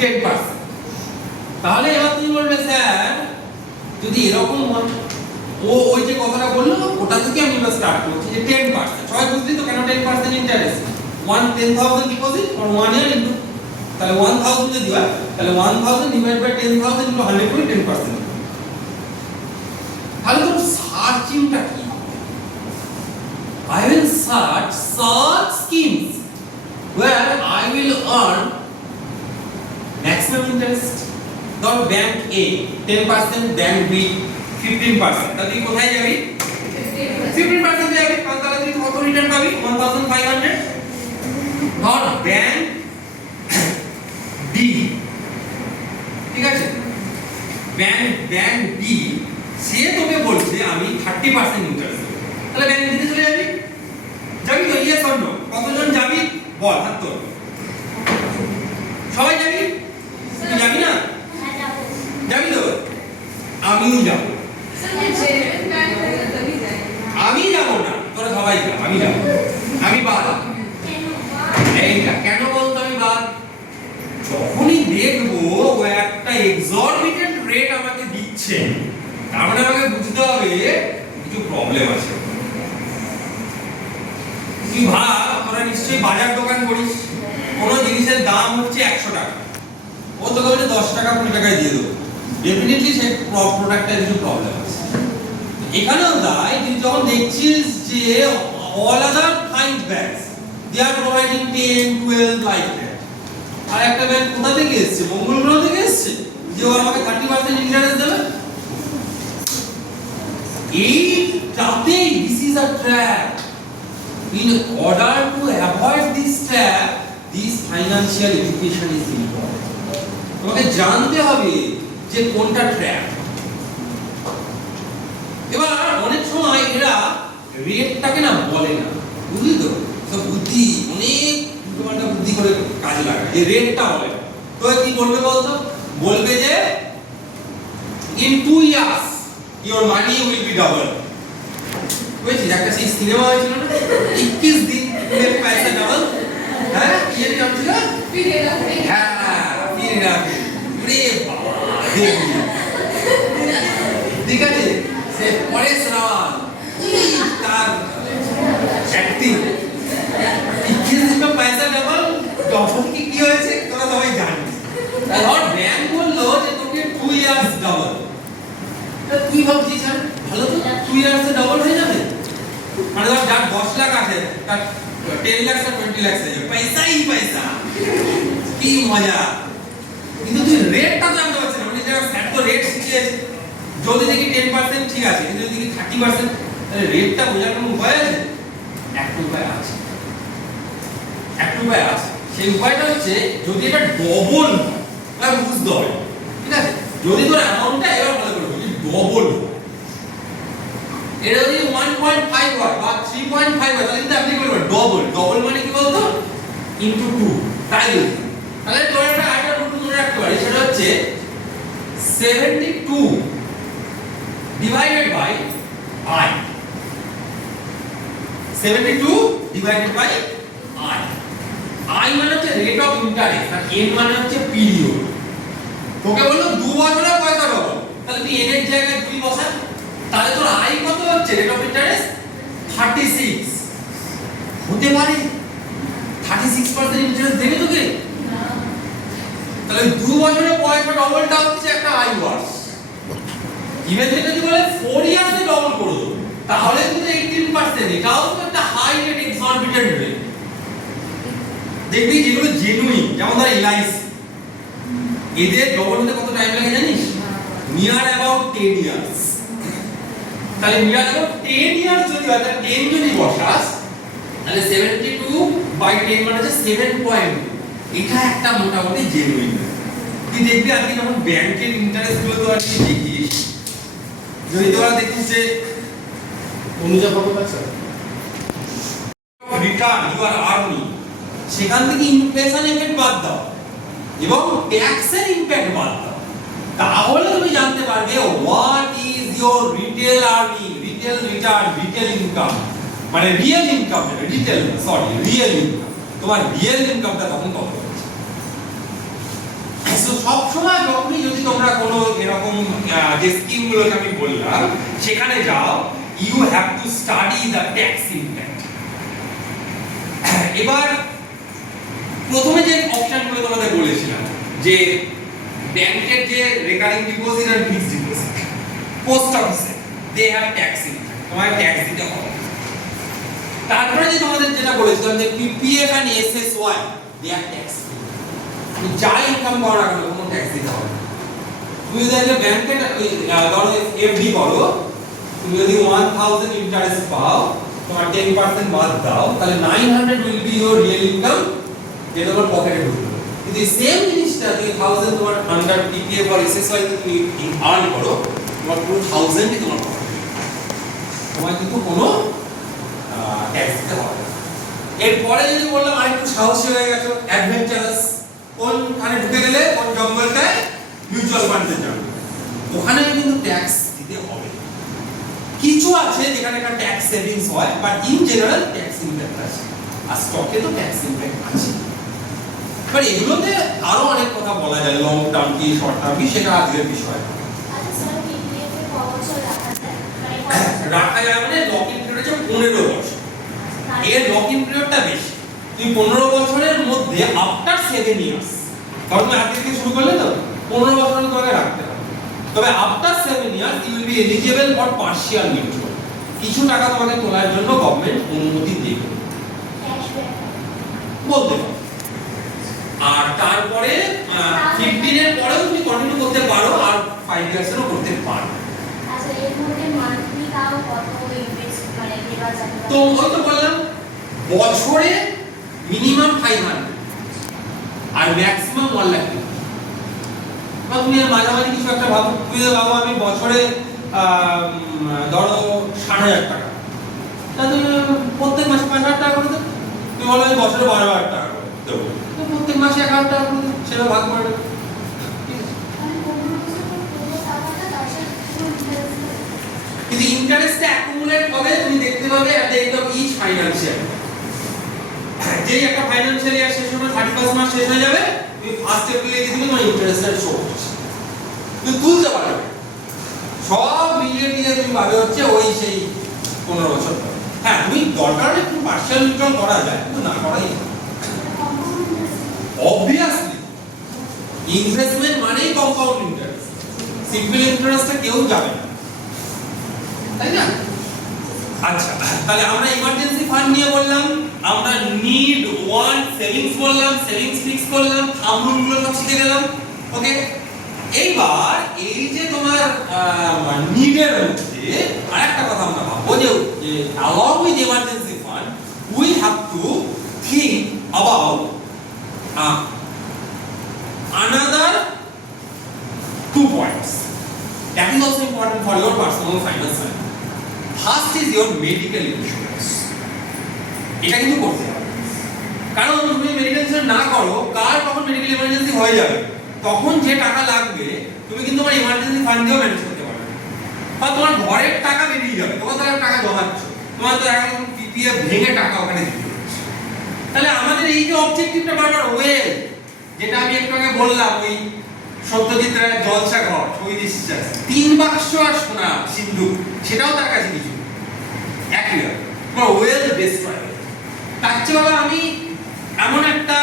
10%। তাহলে এবার তুমি বলবে স্যার যদি এরকম ওই যে কথাটা বললো ওটা থেকে আমি এবার স্টার্ট করছি যে 10%। সবাই বুঝলি তো কেন 10% interest? 10,000 deposit for 1 year into, তাহলে 1,000 যদি হয় তাহলে 1,000 ডিভাইড বাই 10,000 ইনটু 100 করে 10%। তাহলে তো সার্চিংটা কি? I will search such schemes where I will earn maximum interest. ধর ব্যাংক A 10%, ব্যাংক B 15%, তাহলে কোথায় যাবি? 15% যাবি। তাহলে তুই কত রিটার্ন পাবি? 1,500। ধর ব্যাংক B, ঠিক আছে, ব্যাংক B সে তোকে বলছে আমি 30% ইন্টারেস্ট দেব, তাহলে ব্যাংক দিতে চলে যাবি। যাবি তো? Yes or no? কতজন যাবি বল, হাত তোল। সবাই যাবি? তুই যাবি না? যাবি তো? আমিও যাব। আমি যাব না, তোরা সবাই যা, আমি যাব। আমি বাদ। এইটা কেন বলতো আমি বাদ? যখনই দেখবো ও একটা এক্সরবিটেন্ট রেট আমাকে দিচ্ছে, তার মানে আমাকে বুঝতে হবে কিছু প্রবলেম আছে। তুই ভাব, তোরা নিশ্চয়ই বাজার দোকান করিস, কোনো জিনিসের দাম হচ্ছে 100 টাকা, ও তোকে বলে 10 টাকা 20 টাকায় দিয়ে দেবো, ডেফিনেটলি সেই প্রোডাক্টটার কিছু প্রবলেম আছে। এখানেও তাই, তুই যখন দেখছিস যে all other 5 banks they are providing 10, 12 like that, আর একটা ব্যাংক কোথা থেকে এসেছে? মঙ্গল গ্রহ থেকে এসেছে, যে ও আমাকে 30% ইন্টারেস্ট দেবে। এইটাতেই this is a trap. In order to avoid this trap, this financial education is important. তোমাকে জানতে হবে যে কোনটা ট্র্যাপ। এবার অনেক সময় এরা রেটটাকে না বলে না, বুঝলি তো? সব বুদ্ধি, অনেক তোমারটা বুদ্ধি করে কাজে লাগে, যে রেটটা বলে না। তো কি বলবে বলতো? বলবে যে in 2 years your money will be double. বুঝছিস? একটা সেই সিনেমা হয়েছিল না, 21 দিন में पैसा डबल। হ্যাঁ কি নাম ছিল? फिर হ্যাঁ ফিরে রাখবে। রে বাবা দেখি, ঠিক আছে, সে পরেশ রাওয়াল তার অ্যাক্টিং 21 দিন में पैसा डबल। তখন কি হয়েছে তোরা সবাই জানিস। ধর ব্যাংক বললো যে তোকে 2 ইয়ার্স ডাবল, তো তুই ভাবছিস স্যার তাহলে তো 2 ইয়ার্সে ডবল হয়ে যাবে। মানে ধর যার 10 লাখ আছে তার 10 লাখ আর 20 লাখ হয়ে যাবে, পয়সাই পয়সা, কি মজা। কিন্তু তুই রেটটা জানতে পারছিস না, মানে যারা স্যার তো রেট শিখিয়েছে, যদি দেখি 10% ঠিক আছে, কিন্তু যদি দেখি 30%, তাহলে রেটটা বোঝার কোনো উপায় আছে? একটা উপায় আছে, একটা উপায় আছে। সেই উপায়টা হচ্ছে যদি এটা ডবল হয় বুঝতে হবে, ঠিক আছে? যদি তোর অ্যামাউন্টটা এবার ভালো করে বুঝি ডবল, এটা যদি 1.5 হয় বা 3.5 হয় তাহলে কিন্তু আপনি করবেন ডবল। ডবল মানে কি বলতো? ইনটু 2। তাহলে তোর একটা রুট মনে রাখতে পারিস, সেটা হচ্ছে 72 divided by i। 72 divided by i। i মানে হচ্ছে রেট অফ ইন্টারেস্ট আর n মানে হচ্ছে পিরিয়ড। তোকে বললো 2 বছরে পয়সা ডবল, তাহলে তুই n এর জায়গায় 2 বসা, তাহলে তোর i কত হচ্ছে রেট অফ ইন্টারেস্ট? 36 হতে পারে। 36% ইন্টারেস্ট দেবে তোকে? না। তাহলে 2 বছরে পয়সা ডবলটা হচ্ছে একটা i ওয়ার্স। ইভেন যদি বলে 4 ইয়ার্সে ডবল করে দেবো, তাহলে কিন্তু 18%, এটাও তো একটা হাই রেট, এক্সরবিটেন্ট রেট। দেখবি যেগুলো জেনুইন, যেমন ধর এলআইসি, এদের ডবল হতে কত টাইম লাগে জানিস? Near about 10 years. তাহলে নিয়ার অ্যাবাউট 10 ইয়ার্স যদি হয়, তাহলে 10 যদি বসাস, তাহলে 72 বাই 10 মানে হচ্ছে 7.2। এটা একটা মোটামুটি জেনুইন। তুই দেখবি আজকে যখন ব্যাংকের ইন্টারেস্ট গুলো তো আর কি দেখিস, যদি তোরা দেখিস যে অনুজা কত পাচ্ছে রিটার্ন ইউ আর আর্নিং, সেখান থেকে ইনফ্লেশন এফেক্ট বাদ দাও এবং ট্যাক্সের ইমপ্যাক্ট বাদ দাও, তাহলে তুমি জানতে পারবে what is your retail earning, retail return, retail income, মানে real income, retail sorry real income, তোমার রিয়েল ইনকামটা তখন কত হচ্ছে। সো সব সময় যখনই যদি তোমরা কোনো এরকম যে স্কিমগুলোকে আমি বললাম সেখানে যাও, you have to study the tax impact. এবার প্রথমে যে অপশনগুলো তোমাদের বলেছিলাম যে ব্যাংকের যে রেকারিং ডিপোজিট আর ফিক্সড ডিপোজিট, পোস্ট অফিসে দে হ্যাভ ট্যাক্স ইনকাম, তোমায় ট্যাক্স দিতে হবে। তারপরে যে তোমাদের যেটা বলেছিলাম যে PPF and SSY they have tax, তুমি যা ইনকাম করো না কেন কোনো ট্যাক্স দিতে হবে। তুমি যদি ব্যাংকে ধরো এফডি করো, তুমি যদি 1000 ইন্টারেস্ট পাও, তোমার 10% বাদ দাও, তাহলে 900 will be your real income, যেটা তোমার পকেটে ঢুকবে। কিন্তু এই সেম জিনিসটা তুমি 1000 তোমার আন্ডার পিপিএফ আর এসএসওয়াই তুমি আর্ন করো, তোমার পুরো 1000ই তোমার পকেটে, তোমার কিন্তু কোনো ট্যাক্স দিতে হবে না। এরপরে যদি বললাম আরেকটু সাহসী হয়ে গেছো, অ্যাডভেঞ্চারাস, কোনখানে ঢুকে গেলে কোন জঙ্গলটায় মিউচুয়াল ফান্ডে যাবে, ওখানে কিন্তু ট্যাক্স দিতে হবে। কিছু আছে যেখানে একটা ট্যাক্স সেভিংস হয়, but in general tax impact আছে, আর স্টকে তো ট্যাক্স ইমপ্যাক্ট আছে। বাট এগুলোতে আরো অনেক কথা বলা যায়, লং টার্ম কি শর্ট টার্ম কি, সেটা আজকের বিষয়। রাখা যায় মানে লক ইন পিরিয়ড হচ্ছে 15 বছর, এর লক ইন পিরিয়ডটা বেশি। তুমি 15 বছরের মধ্যে আফটার 7 ইয়ার্স, কারণ তুমি আগে থেকে শুরু করলে তো 15 বছর তোমাকে রাখতে হবে, তবে after 7 years you will be eligible for partial withdrawal, কিছু টাকা তোমাকে তোলার জন্য গভর্নমেন্ট অনুমতি দেবে বলতে পারো। আর তারপরে 15 এর পরেও তুমি কন্টিনিউ করতে পারো, আর 5 ইয়ার্সেরও করতে পারো। আচ্ছা, এর মধ্যে মান্থলি তাও কত ইনভেস্ট মানে দেওয়া যাবে? তো ওই তো বললাম বছরে মিনিমাম 500 আর ম্যাক্সিমাম 1 লাখ। বা তুমি এর মাঝামাঝি কিছু একটা ভাবো, তুমি ভাবো আমি বছরে ধরো 60,000 টাকা, তাহলে প্রত্যেক মাসে 5,000 টাকা করে দেবো। তুমি বলো আমি বছরে 12,000 টাকা করে দেবো, তো প্রত্যেক মাসে 1,000 টাকা করে দেবো, সেটা ভাগ করে দেবো। কিন্তু ইন্টারেস্টটা অ্যাকুমুলেট হবে, তুমি দেখতে পাবে at the end of each financial. যেই একটা ফাইনান্সিয়াল ইয়ার শেষ হবে, 31 মাস শেষ হয়ে যাবে, তুমি ফার্স্ট এপ্রিলে গিয়ে দিবে তোমার ইন্টারেস্টটা শো হচ্ছে, তুমি তুলতে পারবে। সব মিলিয়ে নিয়ে তুমি ভাবে হচ্ছে ওই সেই 15 বছর পর। হ্যাঁ, তুমি দরকার হলে একটু পার্শিয়াল উইথড্রল করা যায়, কিন্তু না করাই অবভিয়াসলি। ইনভেস্টমেন্ট মানেই কম্পাউন্ড ইন্টারেস্ট, সিম্পল ইন্টারেস্টে কেউ যাবে না। তাই না? আচ্ছা, তাহলে আমরা ইমার্জেন্সি ফান্ড নিয়ে বললাম, আমরা নিড, ওয়ান্ট, সেভিংস বললাম, সেভিংস ফিক্স করলাম, থাম রুলগুলো সব শিখে গেলাম। ওকে, এইবার এই যে তোমার নিডের মধ্যে আরেকটা কথা আমরা ভাববো যে along with emergency fund we have to think about another 2 points that is also important for your personal finance. First is your medical insurance. এটা কিন্তু করতে হবে, কারণ তুমি মেডিকেল ইন্স্যুরেন্স না করো, কার কখন মেডিকেল ইমার্জেন্সি হয়ে যাবে, তখন যে টাকা লাগবে তুমি কিন্তু তোমার ইমার্জেন্সি ফান্ড দিয়েও ম্যানেজ করতে পারবে, বা তোমার ঘরের টাকা বেরিয়ে যাবে, তোমার তো টাকা জমাচ্ছ, তোমার তো এখন পিপিএফ ভেঙে টাকা ওখানে দিতে হচ্ছে। তাহলে আমাদের এই যে অবজেক্টিভটা বারবার ওয়েল, যেটা আমি একটু আগে বললাম, ওই সত্যজিৎ রায়ের জলসা ঘর, ওই বিশ্বাস 3 বাক্স আর সোনা সিন্ধুক, সেটাও তার কাছে কিছু একই তোমার ওয়েল ডিস্ট্রয়। তার চেয়ে বলা আমি এমন একটা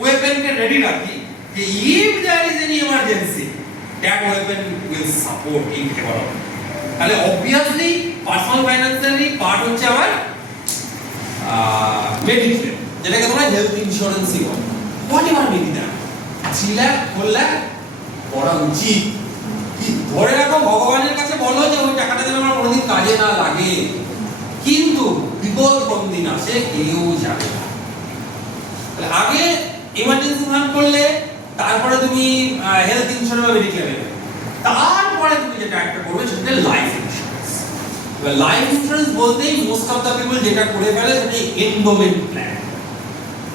ওয়েপেনকে রেডি রাখি যে if there is any emergency that weapon will support in favor of. তাহলে obviously personal financially পার্ট হচ্ছে আমার মেডিক্লেম, যেটাকে তোমরা হেলথ ইন্স্যুরেন্সই বলো। What ever maybe that 3 lakh 4 lakh করা উচিত। কি ধরে রাখো, ভগবানের কাছে বলো যে ওই টাকাটা যেন আমার কোনোদিন কাজে না লাগে, কিন্তু বিপদ কোন দিন আসে কেউ জানে না। আগে ইমার্জেন্সি ফান্ড করলে, তারপরে তুমি হেলথ ইন্স্যুরেন্স বা মেডিক্লেম নেবে, তারপরে তুমি যেটা একটা করবে সেটা লাইফ ইন্স্যুরেন্স। এবার লাইফ ইন্স্যুরেন্স বলতেই মোস্ট অফ দ্য পিপল যেটা করে ফেলে সেটা এন্ডোমেন্ট প্ল্যান।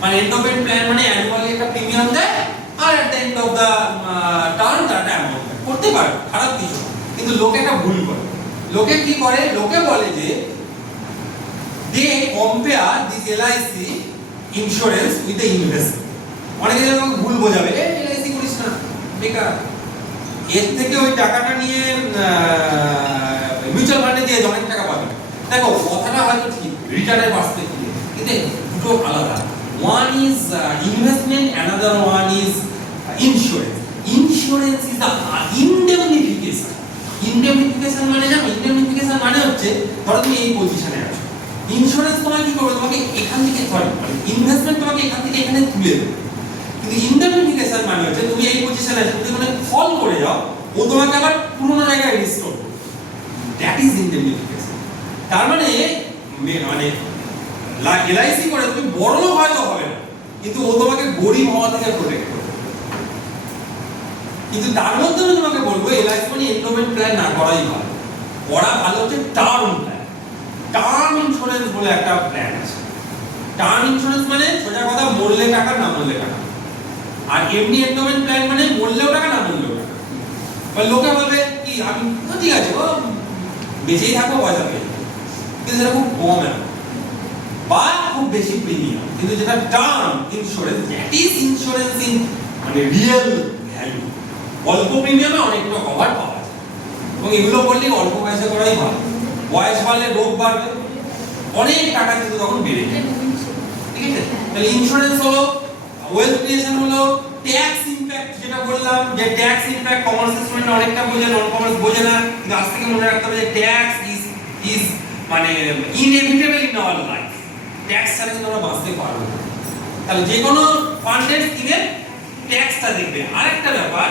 মানে এন্ডোমেন্ট প্ল্যান মানে অ্যানুয়ালি একটা প্রিমিয়াম দেয়, আর at the end of the term তারটা অ্যামাউন্ট করতে পারে, খারাপ কিছু না। কিন্তু লোকে একটা ভুল করে, লোকে কি করে, লোকে বলে যে they compare this LIC insurance with the investment. অনেকে যেমন ভুল বোঝাবে, এলআইসি করিস না, বেকার, এর থেকে ওই টাকাটা নিয়ে মিউচুয়াল ফান্ডে দিয়ে অনেক টাকা পাবে। দেখো কথাটা হয়তো ঠিক রিটার্নের পার্সপেক্টিভ, কিন্তু দুটো আলাদা। One is investment, another one is insurance. Insurance is the indemnification. Indemnification মানে জানো, ইনডেমনিফিকেশন মানে হচ্ছে ধরো তুমি এই পজিশনে আছো, ইন্স্যুরেন্স তোমাকে কি করবে, তোমাকে এখান থেকে ইনভেস্টমেন্ট তোমাকে এখান থেকে এখানে তুলে দেবে। কিন্তু ইনডেমনিফিকেশন মানে হচ্ছে তুমি এই পজিশনে আছো, তুমি মানে ফল করে যাও, ও তোমাকে আবার পুরোনো জায়গায় রিস্টোর করবে। That is indemnification. তার মানে এলআইসি করে তুমি বড় লোক হয়তো হবে না, কিন্তু ও তোমাকে গরিব হওয়া থেকে প্রোটেক্ট করবে। কিন্তু তার মধ্যে আমি তোমাকে বলবো এলআইসি মানে এন্ডোমেন্ট প্ল্যান না করাই ভালো। করা ভালো হচ্ছে টার্ম প্ল্যান। টার্ম ইন্স্যুরেন্স বলে একটা প্ল্যান আছে। টার্ম ইন্স্যুরেন্স মানে সোজা কথা মরলে টাকা না মরলে টাকা, আর এমনি এন্ডোমেন্ট প্ল্যান মানে মরলেও টাকা না মরলেও টাকা। বা লোকে বলবে কি আমি ঠিক আছে ও বেঁচেই থাকবো, পয়সা পেয়ে, কিন্তু সেটা খুব কম বা খুব বেশি প্রিমিয়াম। কিন্তু যেটা term insurance, that is insurance in মানে রিয়েল ভ্যালু। অল্প প্রিমিয়ামে অনেকটা কভার পাওয়া যায়, এবং এগুলো করলে অল্প পয়সা করাই ভালো। বয়স বাড়লে রোগ বাড়বে, অনেক টাকা কিন্তু তখন বেড়ে যায়। ঠিক আছে, তাহলে ইন্স্যুরেন্স হলো, ওয়েলথ ক্রিয়েশন হলো, ট্যাক্স ইমপ্যাক্ট যেটা বললাম যে ট্যাক্স ইমপ্যাক্ট কমার্স স্টুডেন্ট অনেকটা বোঝে, নন কমার্স বোঝে না। কিন্তু আজ থেকে মনে রাখতে হবে যে ট্যাক্স ইজ মানে inevitable in our life. Tax ছাড়া কিন্তু আমরা বাঁচতে পারবো না। তাহলে যে কোনো ফান্ডের স্কিমে ট্যাক্সটা দেখবে। আরেকটা ব্যাপার,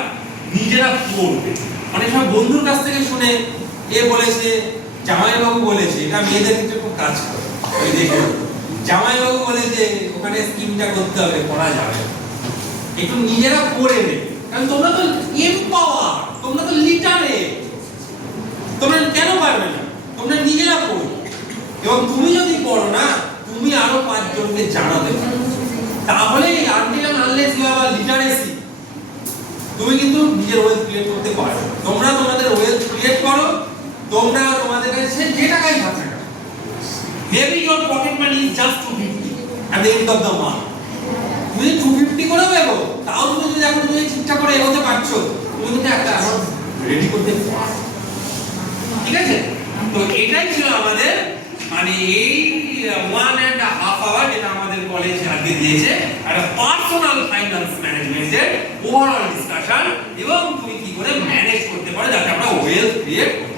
নিজেরা করবে। অনেক সময় বন্ধুর কাছ থেকে শুনে এ বলেছে, জামাইবাবু বলেছে, এটা মেয়েদের ক্ষেত্রে খুব কাজ করে। ওই দেখে জামাইবাবু বলেছে ওখানে স্কিমটা করতে হবে, করা যাবে, একটু নিজেরা করে নেবে। কারণ তোমরা তো এমপাওয়ার, তোমরা তো লিটারেট, তোমরা কেন পারবে না? তোমরা নিজেরা করো, এবং তুমি যদি করো না, তুমি আরো 5 জনকে জানাতে পারো। তাহলে until and unless you have a literacy, তুমি কিন্তু নিজের ওয়েলথ ক্রিয়েট করতে পারো। তোমরা তোমাদের ওয়েলথ ক্রিয়েট করো, তোমরা তোমাদের কাছে যে টাকাই থাকে না, maybe your pocket money is just 250 at the end of the month. তুমি 250 করে দেবো, তাও তুমি যদি এখন তুমি ঠিকঠাক করে এগোতে পারছো, তুমি কিন্তু একটা অ্যামাউন্ট রেডি করতে পারো। ঠিক আছে, তো এটাই ছিল আমাদের মানে এই 1.5 আওয়ার যেটা আমাদের কলেজ আগে দিয়েছে, একটা পার্সোনাল ফাইন্যান্স ম্যানেজমেন্টের ওভারঅল ডিসকাশন, এবং তুমি কি করে ম্যানেজ করতে পারো যাতে আমরা ওয়েলথ ক্রিয়েট করতে